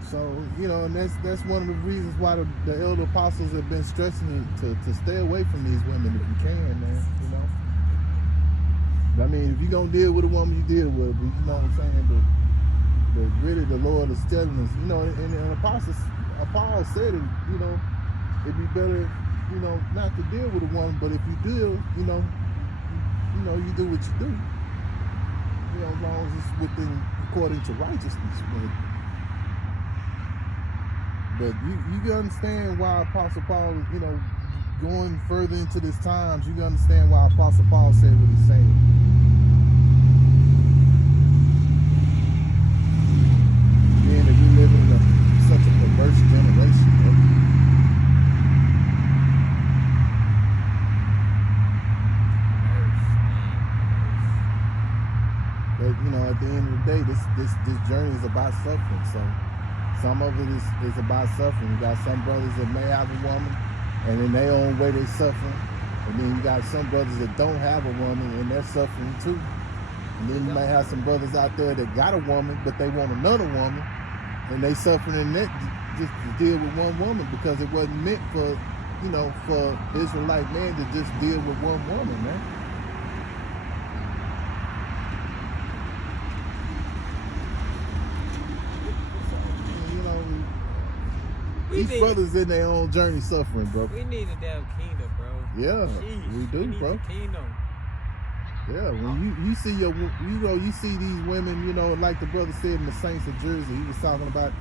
so you know, and that's one of the reasons why the elder apostles have been stressing to stay away from these women if you can, man. You know, I mean, if you're gonna deal with a woman, you deal with her. But you know what I'm saying? But really, the Lord is telling us, you know, and Paul said it. You know, it'd be better, you know, not to deal with a woman, but if you do, you know, you do what you do. You know, as long as it's according to righteousness. But you understand why Apostle Paul, you know, going further into this times, you understand why Apostle Paul said what he's saying. Being that we live in such a perverse generation, bro. But you know, at the end of the day, this journey is about suffering. So some of it is about suffering. You got some brothers that may have a woman, and in their own way they suffering. And then you got some brothers that don't have a woman, and they're suffering too. And then you might have some brothers out there that got a woman, but they want another woman, and they suffering in that just to deal with one woman because it wasn't meant for, you know, for Israelite men to just deal with one woman, man. These brothers in their own journey suffering, bro. We need a damn kingdom, bro. Yeah, Jeez, we do, bro. A kingdom. Yeah, when you see you see these women, you know, like the brother said in the Saints of Jersey, he was talking about,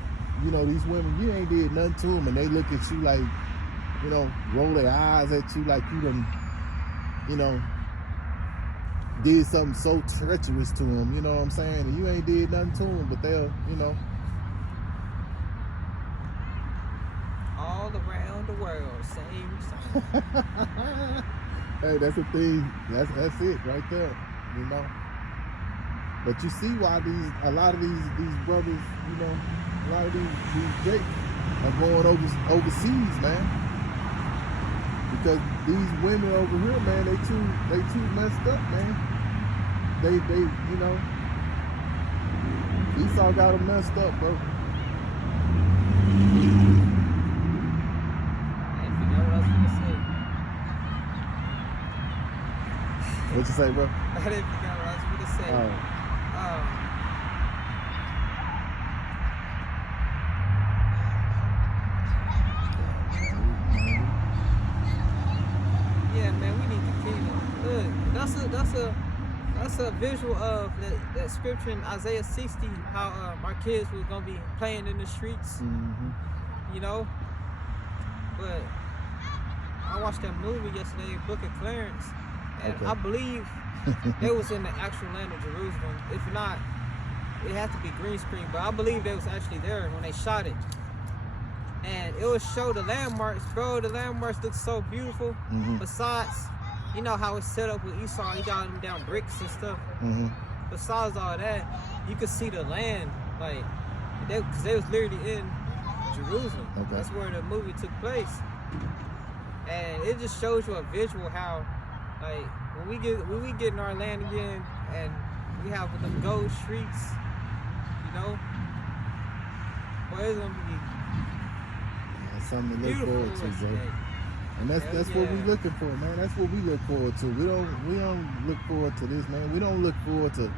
you know, these women, you ain't did nothing to them, and they look at you like, you know, roll their eyes at you like you done, you know, did something so treacherous to them, you know what I'm saying? And you ain't did nothing to them, but they'll, you know. All around the world, same song. Hey, that's the thing. That's it right there, you know. But you see why a lot of these brothers, you know, a lot of these Jakes are going overseas, man. Because these women over here, man, they too messed up, man. They you know, Esau got them messed up, bro. What you say, bro? I didn't forget what I was going to say. Yeah, man, we need the kingdom. Look, that's a That's a visual of that scripture in Isaiah 60, how our kids was gonna be playing in the streets, you know. But I watched that movie yesterday, Book of Clarence, and I believe they was in the actual land of Jerusalem. If not, it had to be green screen, but I believe they was actually there when they shot it. And it would show the landmarks, bro. The landmarks look so beautiful. Besides, you know how it's set up with Esau, he got them down bricks and stuff. Besides all that, you could see the land, like, because they was literally in Jerusalem. That's where the movie took place. And it just shows you a visual how, like, when we get in our land again and we have them gold streets, you know, boy, it's gonna be something to look forward to, bro. And that's what we looking for, man. That's what we look forward to. We don't look forward to this, man. We don't look forward to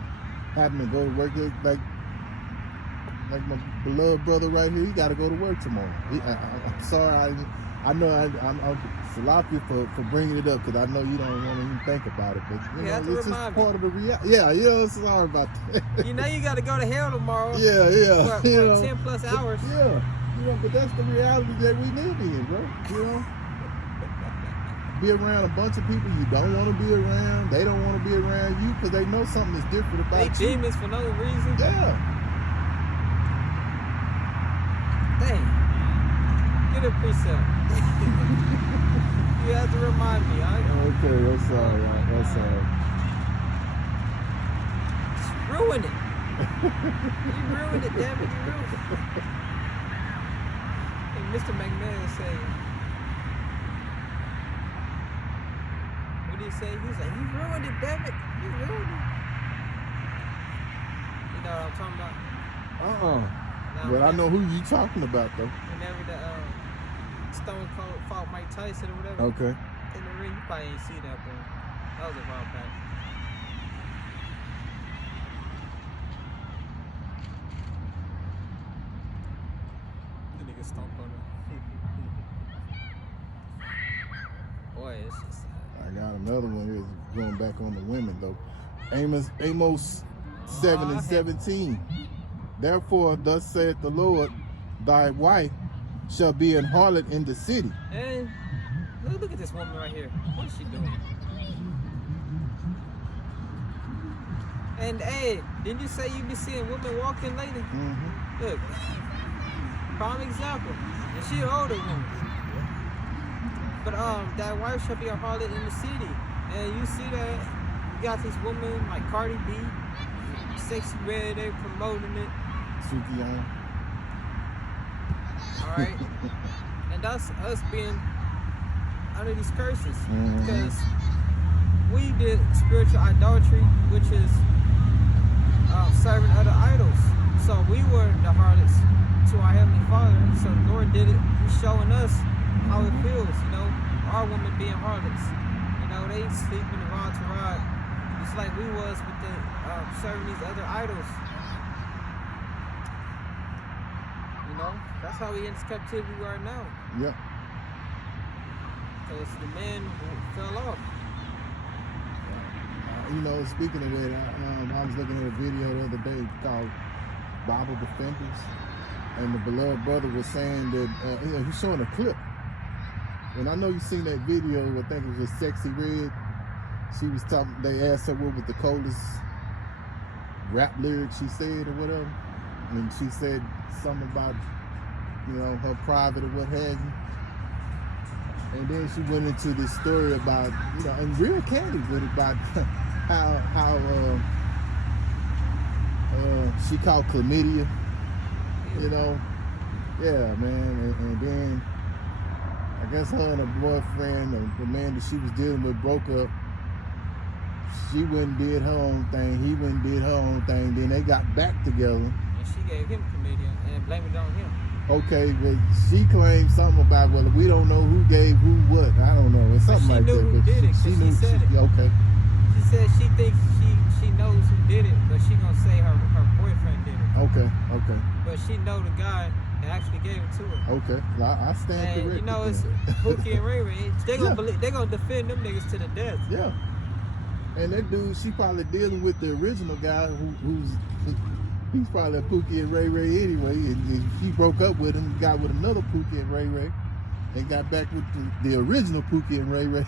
having to go to work. Like my beloved brother right here, he got to go to work tomorrow. I'm sorry, I know I'm salafi for bringing it up because I know you don't want to even think about it, but you know, it's just part of the reality. Yeah, you know, sorry about that. You know, you got to go to hell tomorrow. Yeah. For 10 plus hours. Yeah. You know, but that's the reality that we live in, bro. You know, be around a bunch of people you don't want to be around. They don't want to be around you because they know something is different about you. They demons for no reason. Yeah. Dang. Get a precept. You have to remind me. Okay, I'm sorry. I'm sorry. Just ruin it. You ruined it, damn it. You ruined it. Mr. McMahon say, what did he say? He was like, you ruined it, damn it. You ruined it. You know what I'm talking about? But I know who you talking about, though. Whenever the Stone Cold fought Mike Tyson or whatever. Okay. In the ring, you probably ain't see that, but that was a while back. The nigga Stone Cold. Boy, it's just I got another one here going back on the women though. Amos 7:17. Therefore, thus saith the Lord, thy wife shall be an harlot in the city. And look at this woman right here. What is she doing? And hey, didn't you say you be seeing women walking lately? Look, prime example. And she an older woman. But that wife shall be a harlot in the city. And you see that you got these women like Cardi B, Sexy Red, they promoting it. Sukiana. Alright. And that's us being under these curses. Because we did spiritual idolatry, which is serving other idols. So we were the harlots to our Heavenly Father. So the Lord did it. He's showing us how it feels, you know, our women being harlots. You know, they sleeping the rod to rod, just like we was with the serving these other idols. You know, that's how we in this captivity we are now. Yep. Because the men fell off. You know, speaking of that, I was looking at a video the other day called Bible Defenders, and the beloved brother was saying that he's showing a clip. And I know you've seen that video, I think it was a Sexy Red. She was talking, they asked her what was the coldest rap lyric she said or whatever. And she said something about, you know, her private or what have you. And then she went into this story about, you know, and real candid with it about how she caught chlamydia, you know. Yeah, man. And then I guess her and her boyfriend, or the man that she was dealing with, broke up. She went and did her own thing. He went and did her own thing. Then they got back together. And she gave him chlamydia and blamed it on him. Okay, but she claimed something about, well, we don't know who gave who what. I don't know. It's something like that. She knew who did it. She knew. She said it. Okay. She said she thinks she knows who did it, but she gonna say her boyfriend did it. Okay. But she know the guy that actually gave it to her. Okay. I stand corrected. And you know, it's Pookie and Ray Ray. They gonna believe, they gonna defend them niggas to the death. Yeah. And that dude, she probably dealing with the original guy he's probably a Pookie and Ray Ray anyway. And she broke up with him, got with another Pookie and Ray Ray, and got back with the original Pookie and Ray Ray.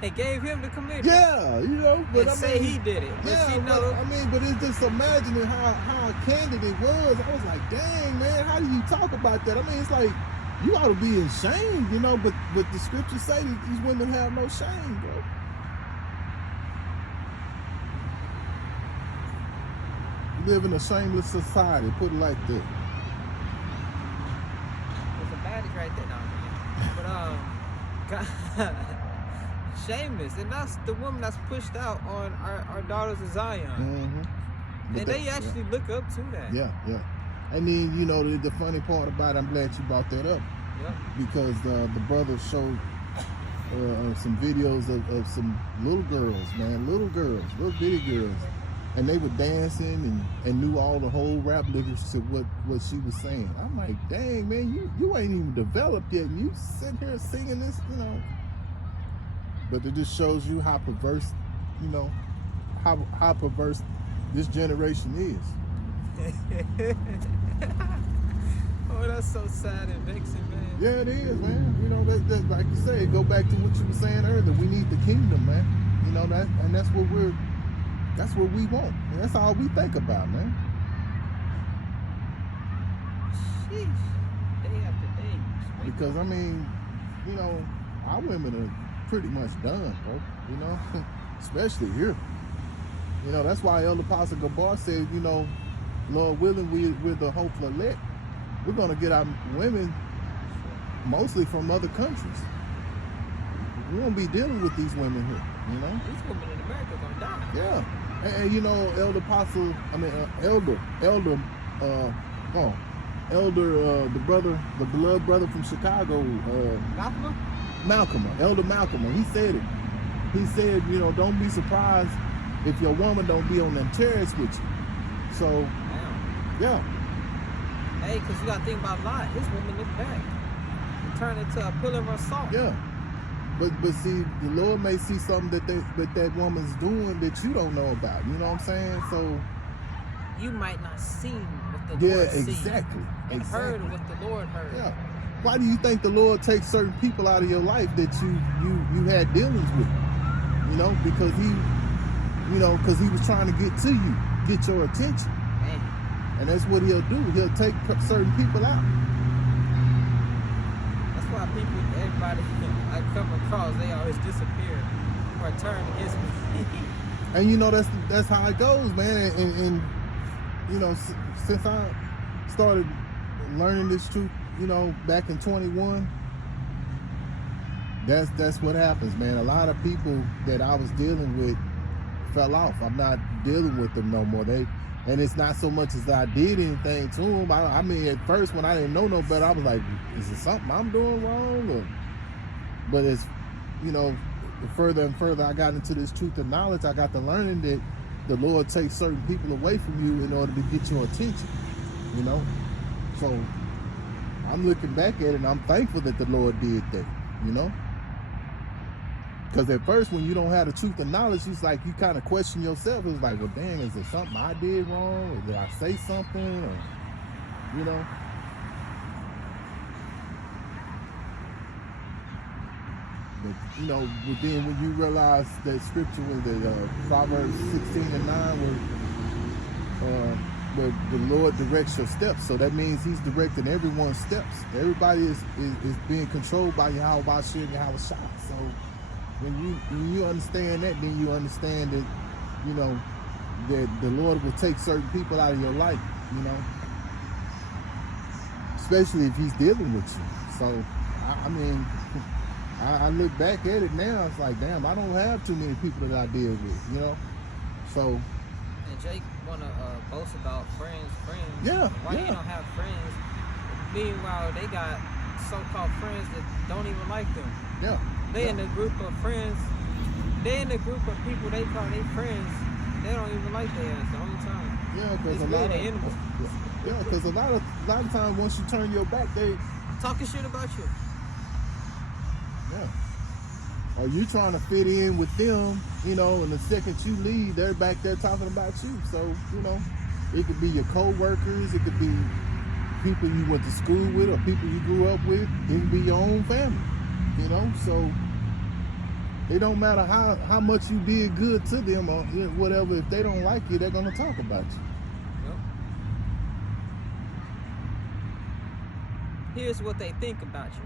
And gave him the commitment. Yeah, you know, but and I say mean, he did it. But yeah, you know, but it's just imagining how candid it was. I was like, dang, man, how do you talk about that? I mean, it's like, you ought to be ashamed, you know, but the scriptures say that these women have no shame, bro. We live in a shameless society, put it like that. it's a baddie right there now, man. But shameless, and that's the woman that's pushed out on our daughters of Zion. Mm-hmm. And they actually look up to that. Yeah. And then, you know, the funny part about it, I'm glad you brought that up. Yep. Because the brother showed some videos of some little girls, man, little bitty girls. And they were dancing and knew all the whole rap lyrics to what she was saying. I'm like, dang, man, you ain't even developed yet. And you sitting here singing this, you know. But it just shows you how perverse, you know, how perverse this generation is. Oh, that's so sad and vexing, man. Yeah, it is, man. You know, that like you say, go back to what you were saying earlier. We need the kingdom, man. You know that, and that's what we want. And that's all we think about, man. Sheesh. Day after day. Because I mean, you know, our women are pretty much done, bro. You know, especially here. You know, that's why Elder Apostle Gabar said, you know, Lord willing, we're the hopeful elect. We're going to get our women mostly from other countries. We won't be dealing with these women here, you know? These women in America are going to die. Yeah. And you know, Elder, the brother, the beloved brother from Chicago, Elder Malcolm, he said it. He said, you know, don't be surprised if your woman don't be on them chariots with you. So, Damn. yeah. Hey, because you got to think about Lot. His woman look back and turn into a pillar of salt. Yeah. But see, the Lord may see something that woman's doing that you don't know about. You know what I'm saying? So you might not see what the Lord seen. Exactly. And heard what the Lord heard. Yeah. Why do you think the Lord takes certain people out of your life that you had dealings with? You know, because he was trying to get to you, get your attention. Man. And that's what he'll do. He'll take certain people out. That's why everybody I come across, they always disappear or turn against me. And you know, that's how it goes, man. And you know, since I started learning this truth, you know, back in 21, that's what happens, man. A lot of people that I was dealing with fell off. I'm not dealing with them no more. And it's not so much as I did anything to them. I mean, at first when I didn't know no better, I was like, is it something I'm doing wrong? But it's, you know, further and further I got into this truth and knowledge, I got to learning that the Lord takes certain people away from you in order to get your attention, you know? So I'm looking back at it and I'm thankful that the Lord did that, you know? Because at first, when you don't have the truth and knowledge, it's like you kind of question yourself. It's like, well, dang, is there something I did wrong? Or did I say something? Or, you know? But, you know, but then when you realize that scripture was that Proverbs 16:9, where the Lord directs your steps. So that means he's directing everyone's steps. Everybody is being controlled by Yahweh Bashir and Yahweh Shah. So when you understand that, then you understand that, you know, that the Lord will take certain people out of your life, you know, especially if he's dealing with you. So, I mean, I look back at it now, it's like, damn, I don't have too many people that I deal with, you know. So. And Jake want to boast about friends. Yeah. Why you don't have friends? Meanwhile, they got so-called friends that don't even like them. Yeah. They in a group of friends. They in a group of people they call their friends. They don't even like their ass the whole time. Yeah, because a lot of times once you turn your back, they talking shit about you. Yeah. Or you trying to fit in with them, you know, and the second you leave, they're back there talking about you. So, you know, it could be your co-workers, it could be people you went to school with or people you grew up with, it could be your own family, you know. So it don't matter how much you did good to them or whatever, if they don't like you, they're gonna talk about you. Here's what they think about you.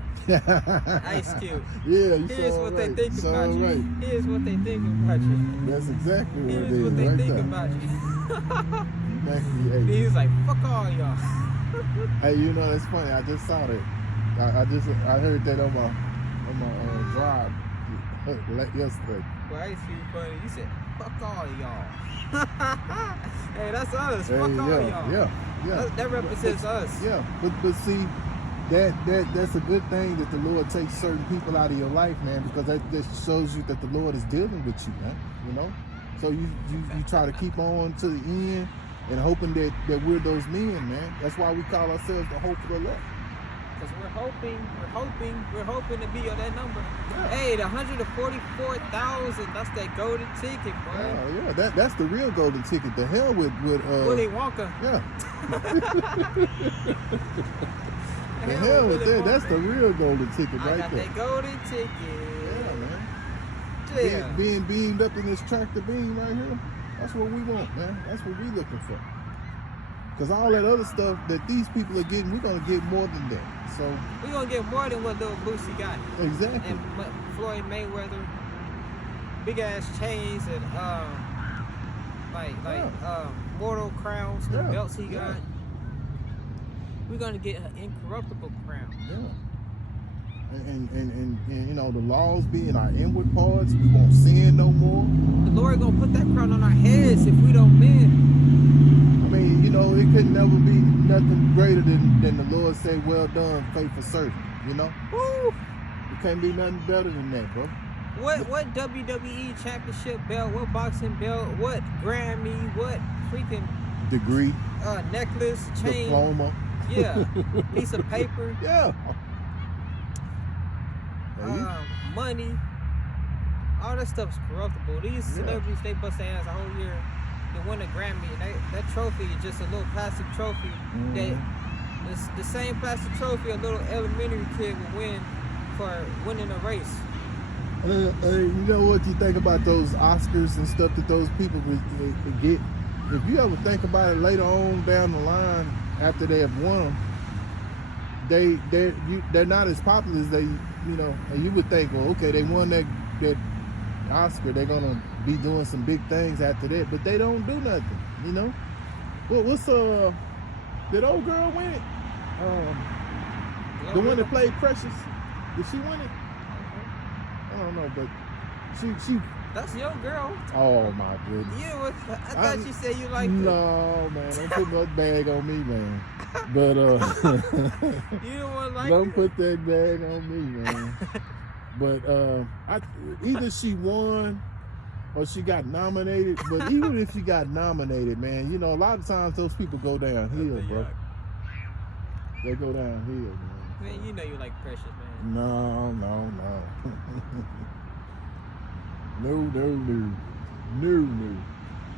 Ice Cube. Yeah, you Here's what they think so about you. right. Here's what they think about you. That's exactly what Here's it is. what they right think there. about you. Hey. He's like, fuck all y'all. Hey, you know, it's funny. I just saw that. I heard that on my drive yesterday. Well, Ice Cube funny. You said, fuck all y'all. Hey, that's us. Hey, Fuck all y'all. Yeah. That represents us. Yeah, but see, that's a good thing that the Lord takes certain people out of your life, man, because that shows you that the Lord is dealing with you, man. You know, so you try to keep on to the end and hoping that we're those men, man. That's why we call ourselves the hope of the elect. Because we're hoping to be on that number. Yeah. Hey, the 144,000, that's that golden ticket, bro. Yeah, that's the real golden ticket. The hell with Willy Wonka. Yeah. The hell with that. That's the real golden ticket right there. I got that golden ticket. Yeah, man. Yeah. Being beamed up in this tractor beam right here, that's what we want, man. That's what we looking for. Because all that other stuff that these people are getting, we're going to get more than that. So we're going to get more than what little Boosie got. Exactly. And Floyd Mayweather, big ass chains and mortal crowns, the belts he got. We're going to get an incorruptible crown. Yeah. And you know, the laws being our inward parts, we won't sin no more. The Lord gonna put that crown on our heads if we don't mend. I mean, you know, it could never be nothing greater than the Lord say, well done, faithful servant, you know? Woo! It can't be nothing better than that, bro. What WWE championship belt, what boxing belt, what Grammy, what freaking degree, necklace, chain, diploma, yeah, piece of paper, yeah. money, all that stuff's corruptible. These celebrities, they bust their ass a whole year to win a Grammy, and that trophy is just a little plastic trophy. That the same plastic trophy a little elementary kid would win for winning a race. You know what you think about those Oscars and stuff that those people would get? If you ever think about it later on down the line after they have won them, they're not as popular as they. You know, and you would think, well, okay, they won that Oscar, they're gonna be doing some big things after that, but they don't do nothing, you know. What's did old girl win it? The one that played Precious, did she win it? I don't know, but she. That's your girl. Oh my goodness. You was, I thought you said you liked it. No, man, don't put that bag on me, man. But you don't want to like don't it? put that bag on me, man. But either she won or she got nominated. But even if she got nominated, man, you know, a lot of times those people go downhill, bro. They go downhill, man. Man, you know you like Precious, man. No. No.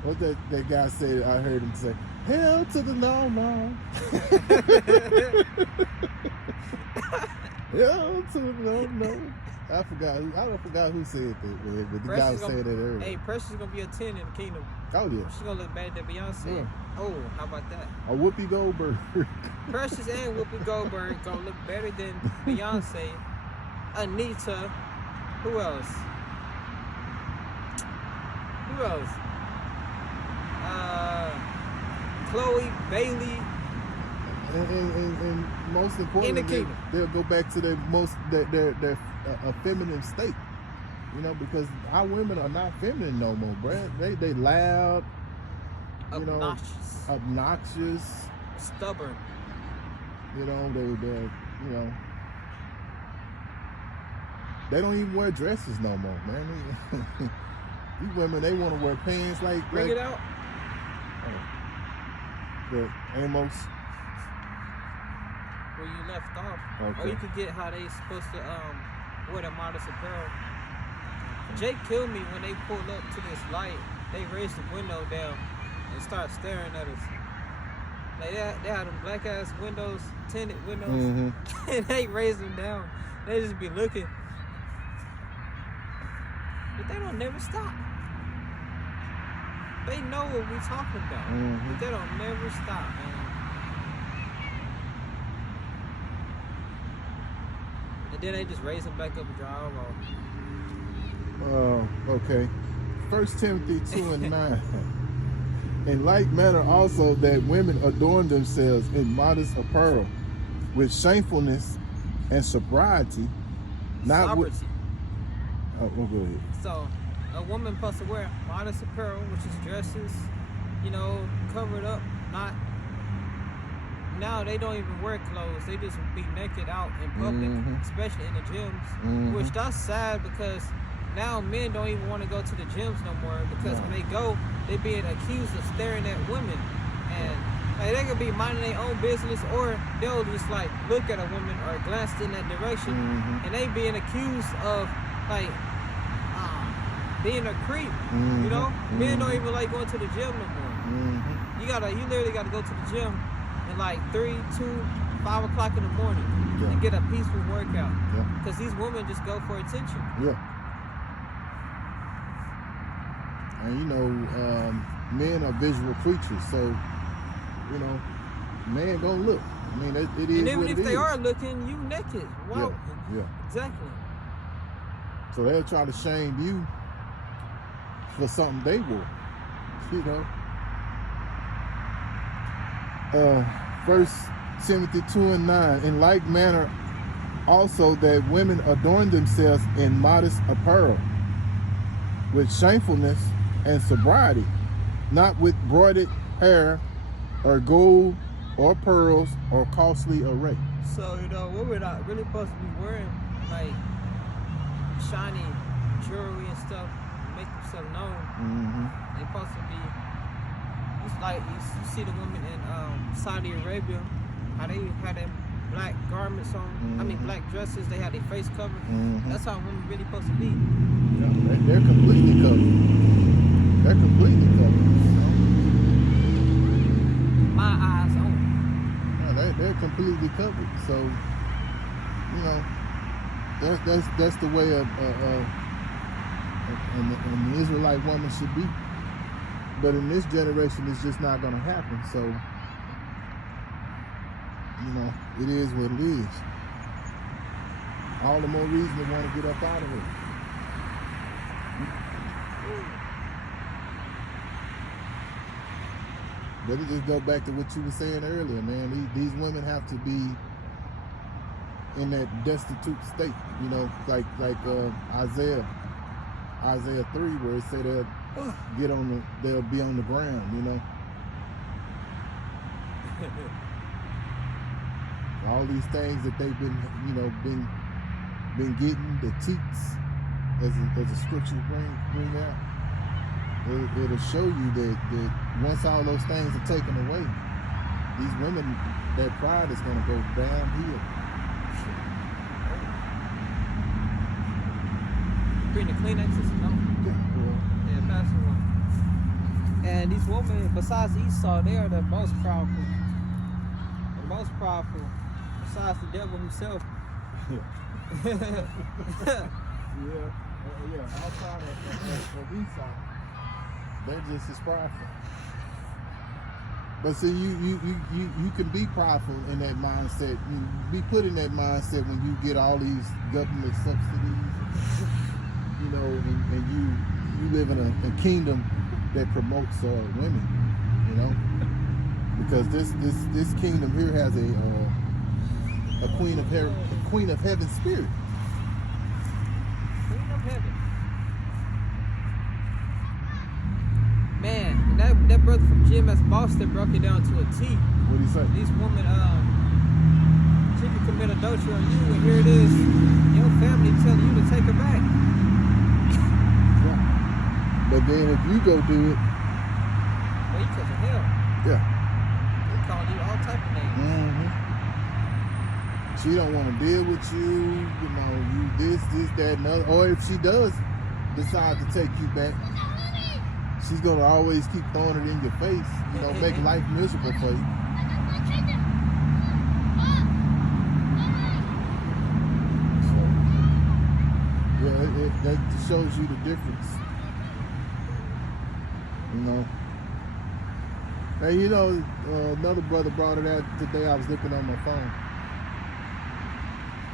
What that guy said, I heard him say, hell to the no. Hell to the no. I forgot who said that, man, but the guy was saying that earlier. Hey, Precious is gonna be a 10 in the kingdom. Oh yeah. She's gonna look better than Beyonce. Yeah. Oh, how about that? A Whoopi Goldberg. Precious and Whoopi Goldberg gonna look better than Beyonce, Anita. Who else? Chloe Bailey. And most importantly, they'll go back to their feminine state. You know, because our women are not feminine no more, bruh. They loud, obnoxious, stubborn. You know, they don't even wear dresses no more, man. These women, they want to wear pants like. Bring it out. The Amos. Where you left off. Okay. Or you could get how they supposed to wear the modest apparel. Jake killed me when they pulled up to this light. They raised the window down and started staring at us. Like they had them black ass windows, tinted windows, and they raised them down. They just be looking, but they don't never stop. They know what we talking about, but they don't never stop, man. And then they just raise them back up and drive off. Okay. 1 Timothy 2:9. In like manner also that women adorn themselves in modest apparel, with shamefulness and sobriety, not Sobriety. with. Oh, we'll go ahead. So, a woman supposed to wear modest apparel, which is dresses, you know, covered up. Not now they don't even wear clothes; they just be naked out in public, especially in the gyms. Which that's sad because now men don't even want to go to the gyms no more because when they go, they being accused of staring at women, and like, they could be minding their own business, or they'll just like look at a woman or glance in that direction, and they being accused of like being a creep. You know, men don't even like going to the gym no more. You literally gotta go to the gym at like 3, 2, 5 o'clock in the morning and get a peaceful workout. Because these women just go for attention. And you know, men are visual creatures, so you know, man gonna look. I mean, it is. And even what if it they is. are looking, you naked. Wow. Exactly. So they'll try to shame you for something they wore. You know. 1 Timothy 2:9. In like manner also that women adorn themselves in modest apparel, with shamefulness and sobriety, not with broidered hair or gold or pearls or costly array. So, you know, what we're not really supposed to be wearing, like shiny jewelry and stuff, make themselves known. They're supposed to be, it's like you see the women in Saudi Arabia, how they had them black garments on, I mean black dresses, they had their face covered. That's how women really supposed to be. Yeah, they're completely covered. They're completely covered. You know? My eyes on. Yeah, they're completely covered. So, you know, that's the way an Israelite woman should be. But in this generation, it's just not going to happen. So, you know, it is what it is. All the more reason to want to get up out of it. But it just go back to what you were saying earlier, man. These women have to be in that destitute state, you know, like Isaiah 3, where it say they'll be on the ground, you know. All these things that they've been, you know, been getting, the teats, as the scriptures bring out. It'll show you that once all those things are taken away, these women, their pride is going to go downhill. Bring the Kleenexes, no? Yeah, pass the one. And these women, besides Esau, they are the most powerful. The most powerful, besides the devil himself. Outside of Esau, they're just as prideful. But see, you can be prideful in that mindset. You be put in that mindset when you get all these government subsidies, you know, and you live in a kingdom that promotes women, you know, because this kingdom here has a queen of heaven spirit. Queen of heaven. Man, that brother from GMS Boston broke it down to a T. What do you say? These women, she can commit adultery on you, and here it is, your family telling you to take her back. Yeah. But then if you go do it, well, you catch a hell. Yeah. They calling you all type of names. She don't want to deal with you, you know, you this, that, and other. Or if she does, decide to take you back, she's gonna always keep throwing it in your face, you know, make life miserable for you. So, yeah, that shows you the difference, you know. And you know, another brother brought it out today. I was looking on my phone.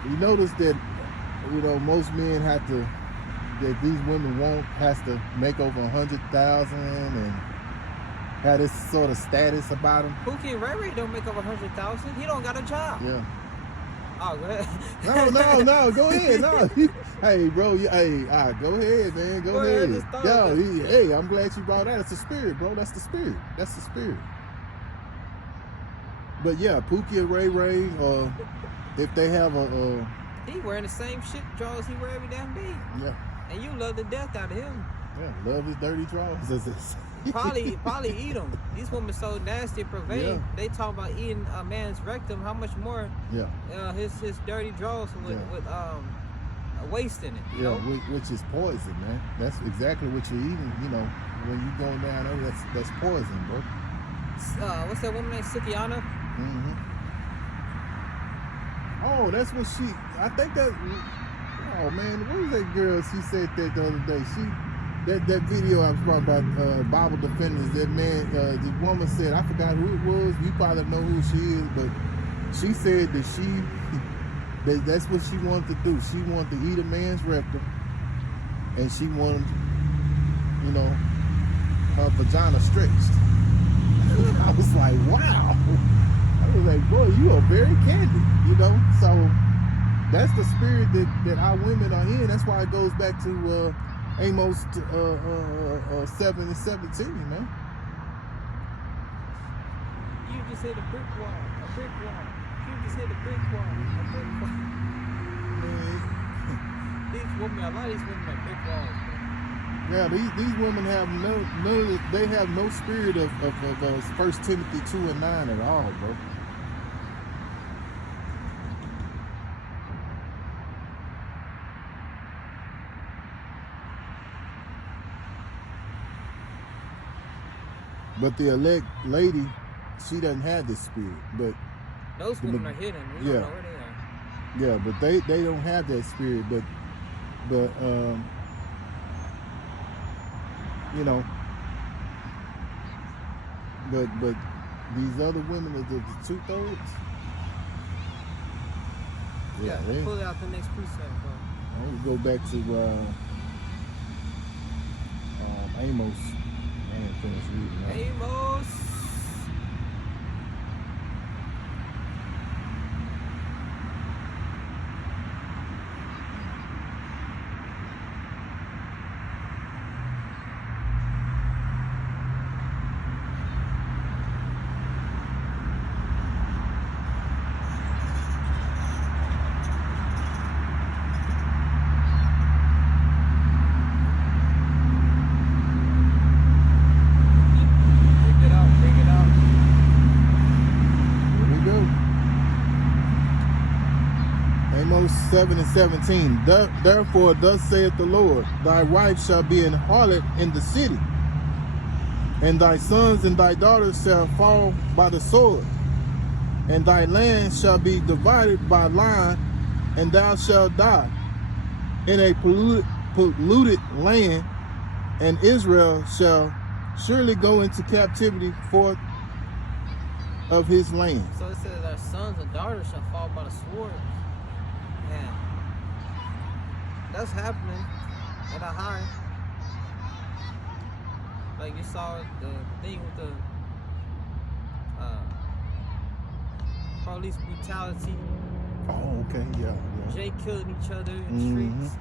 You notice that, you know, most men have to, that these women has to make over 100,000 and have this sort of status about him. Pookie and Ray Ray don't make over 100,000. He don't got a job. Yeah. Oh, go ahead. No, go ahead. No, hey, bro, go ahead, man, go ahead. Yo, hey, I'm glad you brought that. It's the spirit, bro. That's the spirit. That's the spirit. But yeah, Pookie and Ray Ray, if they have he wearing the same shit drawers he wear every damn day. Yeah. And you love the death out of him. Yeah, love his dirty drawers. Probably eat them. These women so nasty, pervade. Yeah. They talk about eating a man's rectum. How much more? Yeah. His dirty drawers with waste in it. You know? Which is poison, man. That's exactly what you're eating. You know, when you going down there, that's poison, bro. What's that woman named Sukiyana? Mm-hmm. Oh, that's what I think that. Oh man, what was that girl? She said that the other day. That video I was talking about, Bible defenders. That man, the woman said, I forgot who it was. You probably know who she is, but she said that that's what she wanted to do. She wanted to eat a man's rectum, and she wanted, you know, her vagina stretched. I was like, wow. I was like, boy, you are very candid, you know. So that's the spirit that our women are in. That's why it goes back to Amos 7:17, man. You just hit a brick wall, a brick wall. You just hit a brick wall, a brick wall. These women, a lot of these women are brick walls, man. Yeah, these women have they have no spirit of 1 Timothy 2:9 at all, bro. But the elect lady, she doesn't have this spirit. But those women are hidden. We don't know where they are. Yeah, but they don't have that spirit. But you know, but these other women are the 2/3. Yeah, pull out the next precept, bro. I want to go back to Amos. I ain't finished reading that. Amos. Amos 7:17. Therefore, thus saith the Lord, thy wife shall be an harlot in the city, and thy sons and thy daughters shall fall by the sword, and thy land shall be divided by line, and thou shalt die in a polluted land, and Israel shall surely go into captivity forth of his land. So it says our sons and daughters shall fall by the sword. Man, that's happening at a high. Like you saw the thing with the police brutality. Oh, okay, yeah. Jay killing each other in the streets.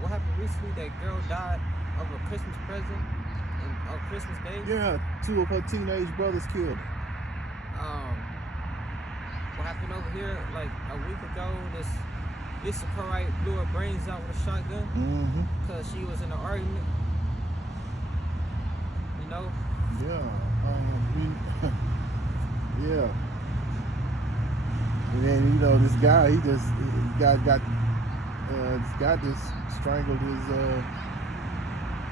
What happened recently? That girl died of a Christmas present on Christmas Day. Yeah, 2 of her teenage brothers killed. What happened over here like a week ago? This Sakurite blew her brains out with a shotgun because she was in an argument. You know? Yeah. Yeah. And then, you know, this guy, he got this guy just strangled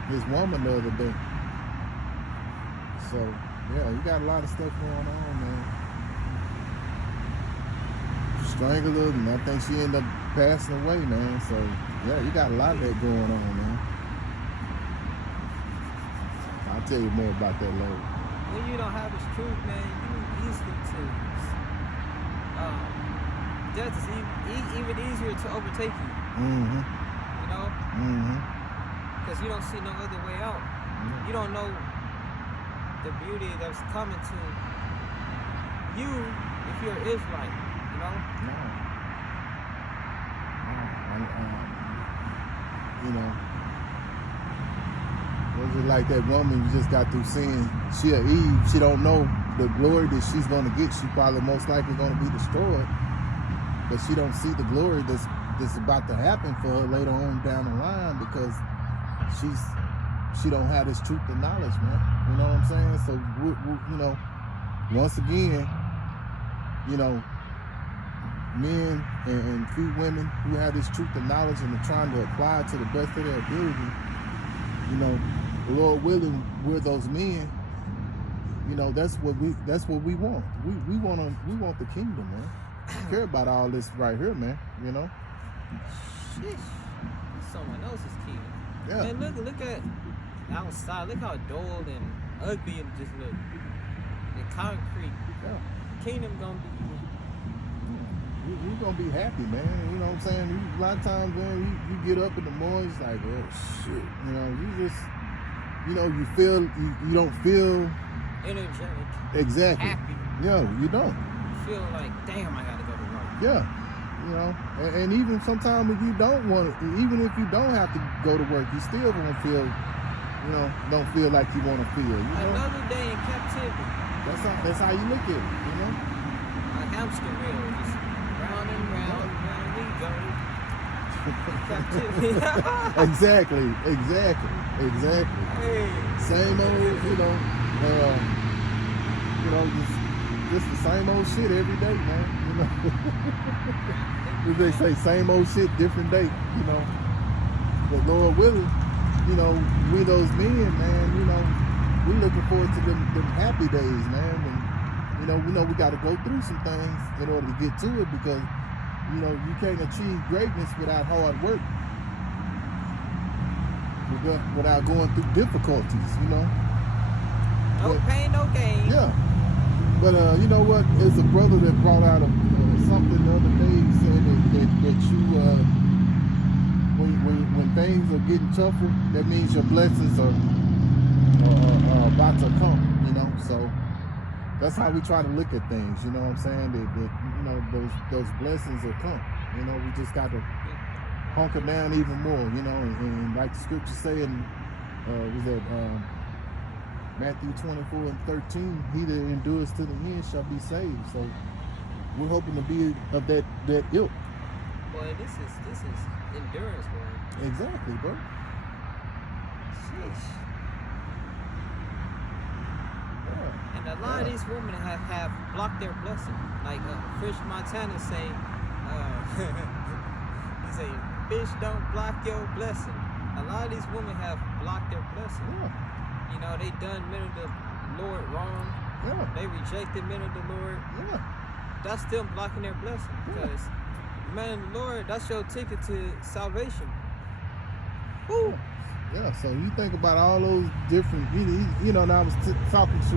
his woman the other day. So yeah, you got a lot of stuff going on, man. Strangled her, and I think she ended up passing away, man. So yeah, you got a lot of that going on, man. I'll tell you more about that later. When you don't have His truth, man, you easily to death is even easier to overtake you. Mm-hmm. You know, Mm-hmm. because you don't see no other way out. Mm-hmm. You don't know the beauty that's coming to you if you're an Israelite. You know. No. You know, was it like that woman you just got through seeing? She a Eve. She don't know the glory that she's going to get. She probably most likely going to be destroyed, but she don't see the glory that's about to happen for her later on down the line, because she don't have this truth and knowledge, man. You know what I'm saying? So you know, once again, you know, men and few women who have this truth and knowledge and are trying to apply it to the best of their ability, you know, the Lord willing, we're those men. You know, that's what we want. We want the kingdom, man. We care about all this right here, man. You know. Sheesh. It's someone else's kingdom. Yeah. Man, look at outside. Look how dull and ugly it just look. The concrete. Yeah. Kingdom gonna be. You're gonna be happy, man. You know what I'm saying? A lot of times when you get up in the morning, it's like, oh shit. You know, you just, you know, you feel you don't feel Energetic. exactly. Happy. Yeah, you don't. You feel like, damn, I gotta go to work. Yeah. You know, and even sometimes if you don't want to, even if you don't have to go to work, you still won't feel, you know, don't feel like you want to feel. You know? Another day in captivity. That's how you look at it. You know. A hamster wheel, just round and round we go. Captivity. Exactly. Hey. Same old, just the same old shit every day, man. You know, they say same old shit, different day. You know, but Lord willing, you know, we those men, man. You know, we looking forward to them happy days, man. And we know we got to go through some things in order to get to it, because you know you can't achieve greatness without hard work. Without going through difficulties, you know. No pain, no gain. Yeah. But you know what? There's a brother that brought out something the other day. He said that you, when things are getting tougher, that means your blessings are about to come. You know, so that's how we try to look at things. You know what I'm saying? That you know those blessings will come. You know, we just got to hunker down even more, you know, and like the scripture saying, was that Matthew 24:13, he that endures to the end shall be saved. So we're hoping to be of that ilk. Boy, this is endurance, boy. Exactly, bro. Sheesh. Yeah. And a lot of these women have blocked their blessing. Like Fish Montana say, he say, fish don't block your blessing. A lot of these women have blocked their blessing. Yeah. You know, they done men of the Lord wrong. Yeah. They rejected men of the Lord. Yeah. That's still blocking their blessing. Because man of the Lord, that's your ticket to salvation. Woo. Yeah, so you think about all those different, you know, and I was talking to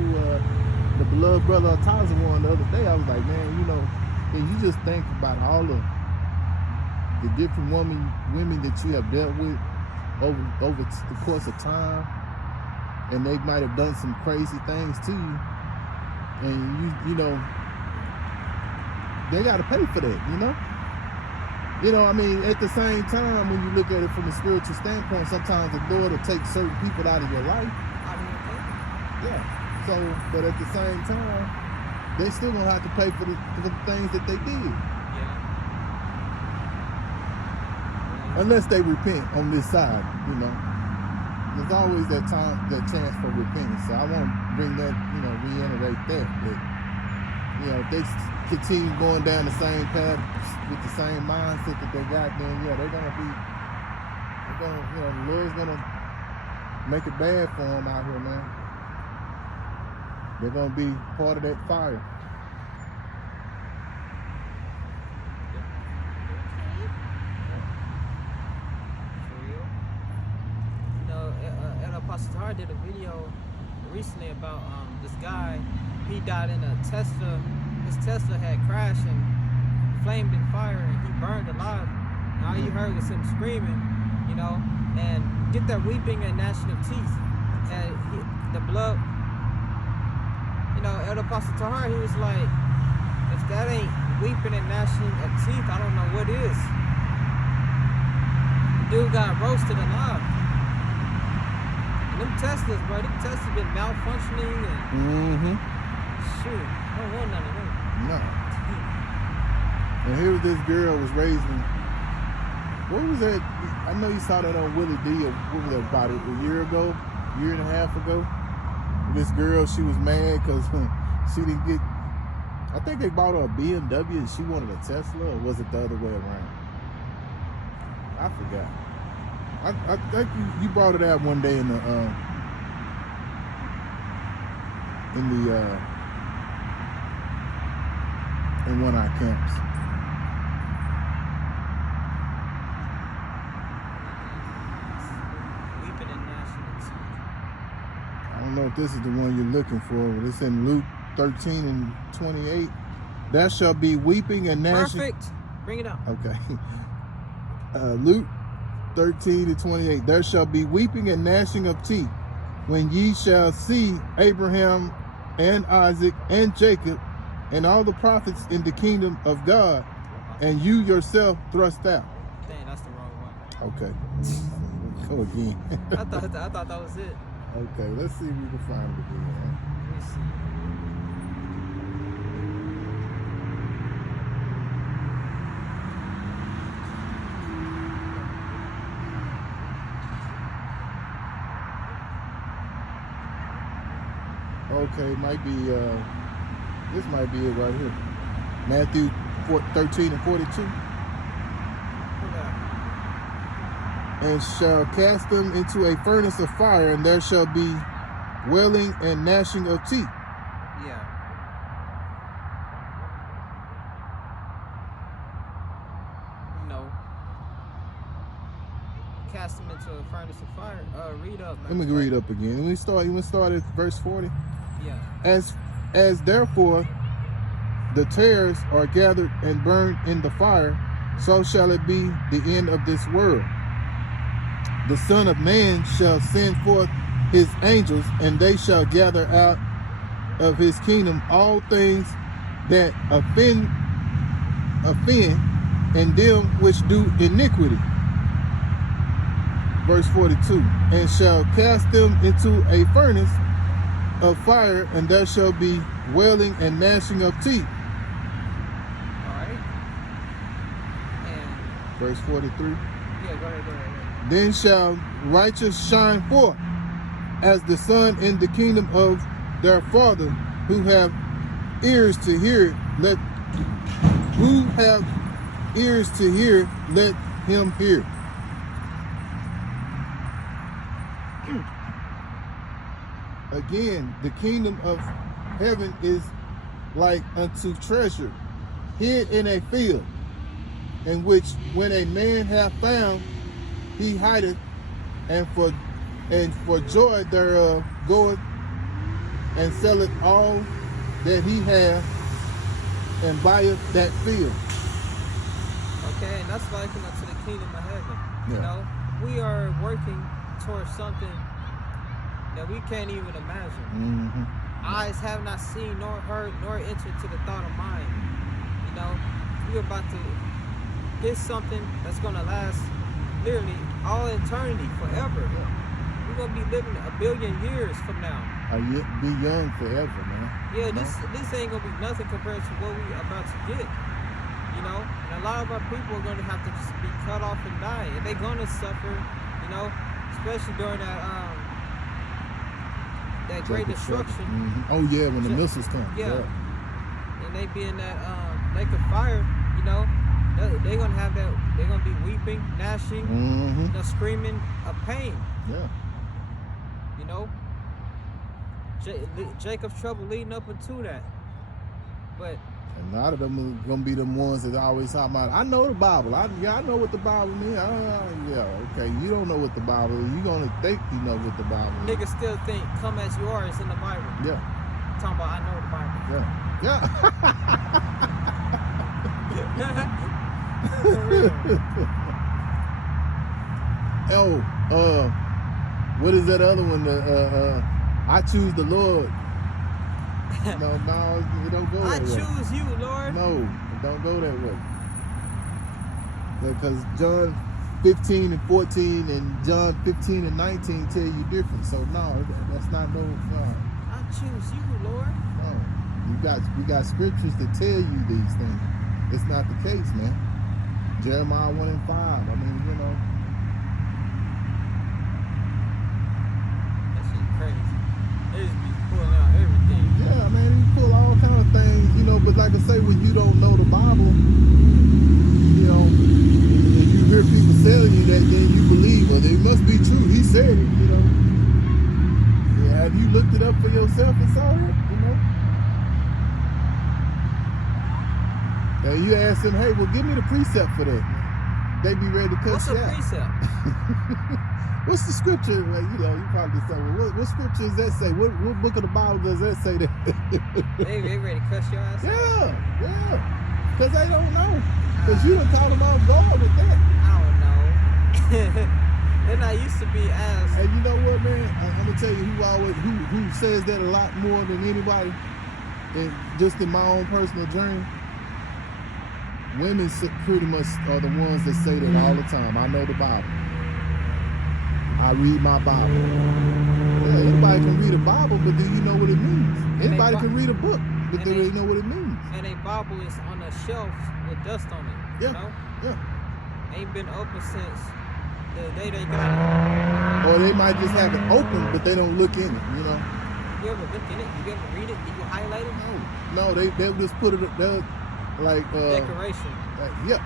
the beloved brother Taza one the other day. I was like, man, you know, and you just think about all the different women that you have dealt with over the course of time, and they might have done some crazy things to you, and you know, they got to pay for that, you know. You know, I mean, at the same time, when you look at it from a spiritual standpoint, sometimes the Lord will take certain people out of your life. Yeah. So, but at the same time, they still gonna have to pay for the things that they did. Yeah. Unless they repent on this side, you know. There's always that chance for repentance. So I won't bring that, you know, reiterate that. But you know, if they continue going down the same path with the same mindset that they got, then yeah, they're gonna, you know, the Lord's gonna make it bad for them out here, man. They're gonna be part of that fire. Apostle Tahar did a video recently about this guy. He died in a Tesla. His Tesla had crashed and flamed in fire, and he burned alive. And all you heard was him screaming, you know, and get that weeping and gnashing of teeth. And the blood, you know, Elder Apostle Tahar, he was like, if that ain't weeping and gnashing of teeth, I don't know what is. The dude got roasted alive. Them Teslas, bro, them Teslas been malfunctioning and shoot, I don't want none of them. No. And here this girl was raising. What was that? I know you saw that on Willie D. What was that, about a year ago, year and a half ago? This girl, she was mad because she didn't get. I think they bought her a BMW and she wanted a Tesla, or was it the other way around? I forgot. I think you brought it out one day in the in one of our camps. Weeping and gnashing of teeth. I don't know if this is the one you're looking for, but it's in Luke 13 and 28. There shall be weeping and gnashing. Perfect. Bring it up. Okay. Luke 13 to 28. There shall be weeping and gnashing of teeth when ye shall see Abraham and Isaac and Jacob and all the prophets in the kingdom of God, and you yourself thrust out. Dang, that's the wrong one. Okay. Go again. I thought that was it. Okay, let's see if we can find it again. Let me see. Okay, might be, this might be it right here. Matthew 13 and 42. And shall cast them into a furnace of fire, and there shall be wailing and gnashing of teeth. Yeah. No. Cast them into a furnace of fire. Read up. Let me read up again. You want to start at verse 40? Yeah. As therefore the tares are gathered and burned in the fire, so shall it be the end of this world. The Son of Man shall send forth his angels, and they shall gather out of his kingdom all things that offend, and them which do iniquity. Verse 42, and shall cast them into a furnace of fire, and there shall be wailing and gnashing of teeth. All right. And Verse 43. yeah, go ahead. Then shall righteous shine forth as the sun in the kingdom of their Father. Who have ears to hear, let him hear. Again, the kingdom of heaven is like unto treasure hid in a field, in which when a man hath found, he hideth, and for joy thereof goeth and selleth all that he hath, and buyeth that field. Okay, and that's likened unto the kingdom of heaven. Yeah. You know, we are working towards something that we can't even imagine. Eyes have not seen, nor heard, nor entered to the thought of mind. You know, we're about to get something that's going to last literally all eternity, forever. We're going to be living 1 billion years from now. Be young forever, man. Yeah, this ain't going to be nothing compared to what we about to get. You know, and a lot of our people are going to have to just be cut off and die. And they're going to suffer, you know, especially during that great destruction. Oh yeah, when the missiles come. Yeah. You when they be in that lake of fire, you know, they're gonna have that. They're gonna be weeping, gnashing, Mm-hmm. you know, screaming of pain. Yeah. You know, Jacob's trouble leading up into that. But And a lot of them are gonna be the ones that always talk about, I know the Bible. I know what the Bible means. Yeah, okay. You don't know what the Bible is. You're gonna think you know what the Bible is. niggas still think "come as you are" is in the Bible. Yeah. Talking about I know the Bible. Yeah. For real. Oh, what is that other one? I choose the Lord. No, it don't go I that way. choose you, Lord. No, it don't go that way. Because John 15 and 14 and John 15 and 19 tell you different. So no, that's not no. I choose you, Lord. No, we got scriptures that tell you these things. It's not the case, man. Jeremiah 1 and 5. I mean, you know. That shit crazy. They just be pulling out everything. Yeah, man, you pull all kind of things, you know, but like I say, when you don't know the Bible, you know, and you hear people telling you that, then you believe, well, it must be true. He said it, you know. Yeah, have you looked it up for yourself and saw it, you know? And you ask them, hey, well, give me the precept for that. They be ready to cut What's you a out. precept? What's the scripture? Well, you know, you probably say, well, what scripture does that say? What book of the Bible does that say that? They ready to cuss your ass out? Yeah. Because they don't know. Because you done call them off guard with that. I don't know. They're not used to be asked. And you know what, man? I'm going to tell you who says that a lot more than anybody, and just in my own personal journey. Women pretty much are the ones that say that all the time. I know the Bible. I read my Bible. Yeah, anybody can read a Bible, but do you know what it means? Anybody can read a book, but do they know what it means? And a Bible is on a shelf with dust on it. Yeah. You know? Yeah. Ain't been open since the day they got Or they might just have it open, but they don't look in it, you know? it. You ever look in it? You ever read it? Did you highlight it? No, they'll just put it, they'll, like, Decoration. yeah.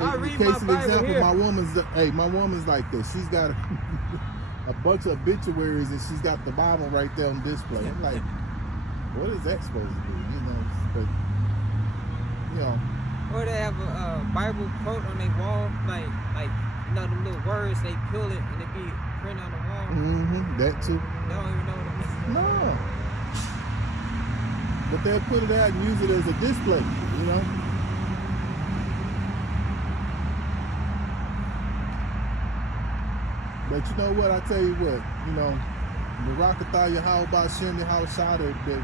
I In read case my of Bible example, here. my woman's like this. She's got a bunch of obituaries and she's got the Bible right there on display. I'm like, what is that supposed to be? You know, but you know. Or they have a Bible quote on their wall, like you know them little words. They peel it and it be printed on the wall. Mm-hmm. That too. They don't even know what it means. No. But they'll put it out and use it as a display. You know. But you know what? I tell you what. You know, the Rakatha Yahweh Shem Yahweh that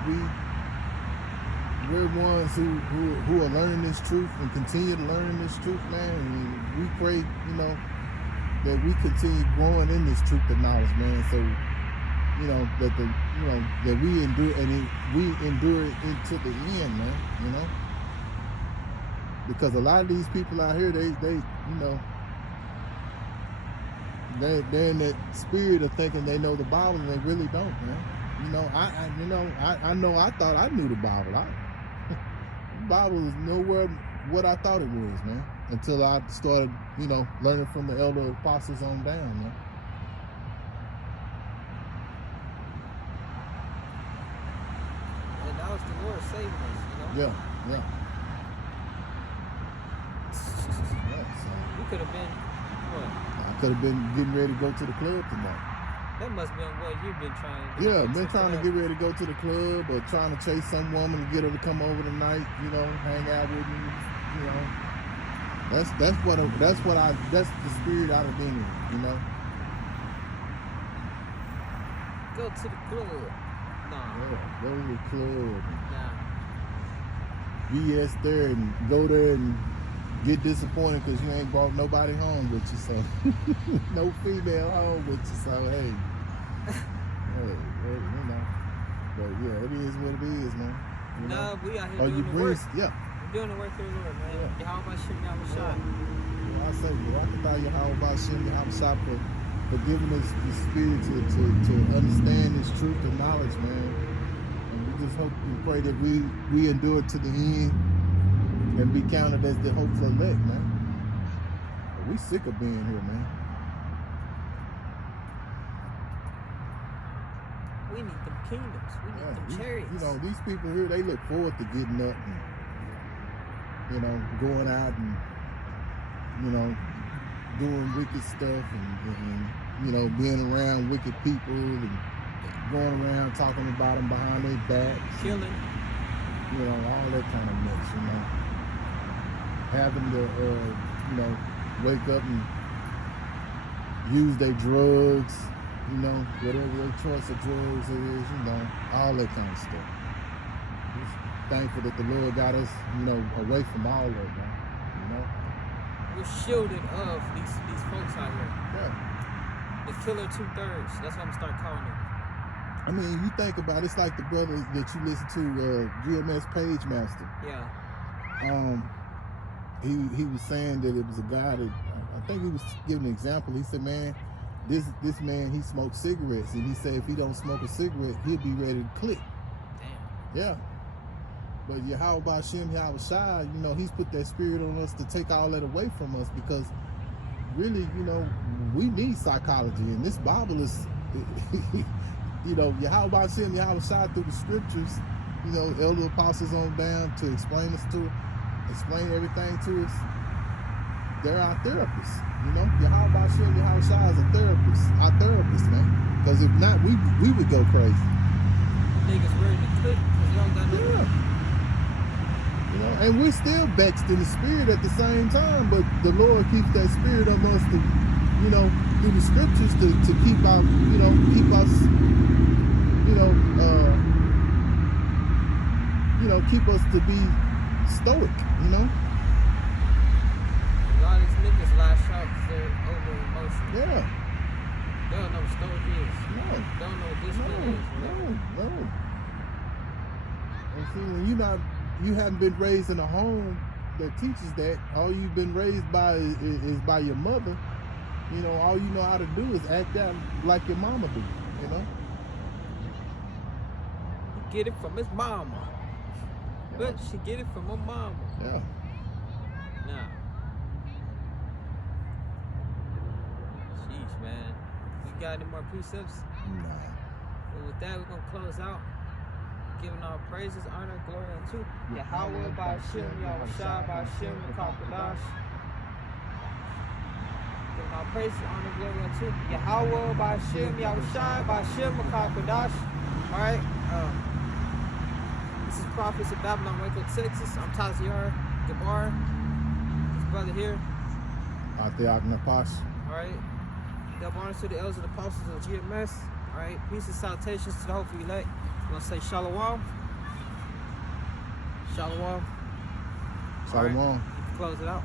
we're ones who are learning this truth and continue to learn this truth, man. And we pray, you know, that we continue growing in this truth of knowledge, man. So, you know, that we endure it into the end, man. You know, because a lot of these people out here, they you know, they're in that spirit of thinking they know the Bible and they really don't, man. You know, I know I thought I knew the Bible. The Bible is nowhere what I thought it was, man. Until I started, you know, learning from the elder apostles on down, man. And that was the Lord saving us, you know. Yeah. So We could have been what? I could have been getting ready to go to the club tonight. That must have been what you've been trying to do. Yeah, been trying to get ready to go to the club or trying to chase some woman to get her to come over tonight, you know, hang out with me, you know. That's the spirit out of being in, you know. Go to the club. Nah. Yeah, go to the club, Nah. BS there and go there and get disappointed because you ain't brought nobody home with you, so no female home with you, so hey, you know, but yeah, it is what it is, man. You know? Nah, we out here Or you doing the bring, work. yeah. We're doing the work for the Lord, man. Yeah. How much shit y'all was shot? Well, I say, well, I can tell you how about Shem Yahweh for giving us the spirit to understand this truth and knowledge, man. And we just hope and pray that we endure to the end and be counted as the hopeful elect, man. But we sick of being here, man. We need them kingdoms. We need them chariots. You know, these people here, they look forward to getting up and, you know, going out and, you know, doing wicked stuff and you know, being around wicked people and going around talking about them behind their backs. Killing. You know, all that kind of mess, you know. Having to, you know, wake up and use their drugs, you know, whatever their choice of drugs it is, you know, all that kind of stuff. Just thankful that the Lord got us, you know, away from all of that, man, you know. We're shielded of these folks out here. Yeah. The killer 2/3. That's what I'm gonna start calling it. I mean, you think about it, it's like the brother that you listen to, GMS Page Master. Yeah. He was saying that it was a guy that I think he was giving an example. He said, man, this man, he smokes cigarettes, and he said if he don't smoke a cigarette, he'll be ready to click. Damn. Yeah. But Yahweh Shem Shai, you know, he's put that spirit on us to take all that away from us, because really, you know, we need psychology, and this Bible is, you know, Yahweh Shem Shai through the scriptures, you know, elder apostles on down to explain everything to us. They're our therapists, you know. Yahweh Shem Shai is a therapist, our therapist, man. Because if not, we would go crazy. Niggas ready to click because you don't got no. Yeah. You know, and we're still vexed in the spirit at the same time, but the Lord keeps that spirit of us to, you know, through the scriptures to keep our, you know, keep us, keep us to be stoic, you know. A lot of these niggas lash out because they're over emotional. Yeah. They don't know what stoic is. No. They don't know what discipline is. No. And see, when you haven't been raised in a home that teaches that, all you've been raised by is by your mother, you know, all you know how to do is act out like your mama do, you know. He get it from his mama. Yeah. But she get it from her mama. Yeah. Nah. Sheesh, man. We got any more precepts? Nah. Well, with that, we're going to close out. Giving all praises, honor, glory unto Yahweh by Hashem, Yahushua by Hashem, and Kakadash. Giving all praises, honor, glory unto Yahweh by Hashem, Yahushua by Hashem, and Kakadash. Alright, this is Prophets in Babylon, Waco, Texas. I'm Taziar Gabar. This brother here. Napash. Alright. Double honors to the elders and apostles of GMS. Alright, peace and salutations to the hopeful elect. I'm going to say shalom. Shalom. Shalom. Right. Close it out.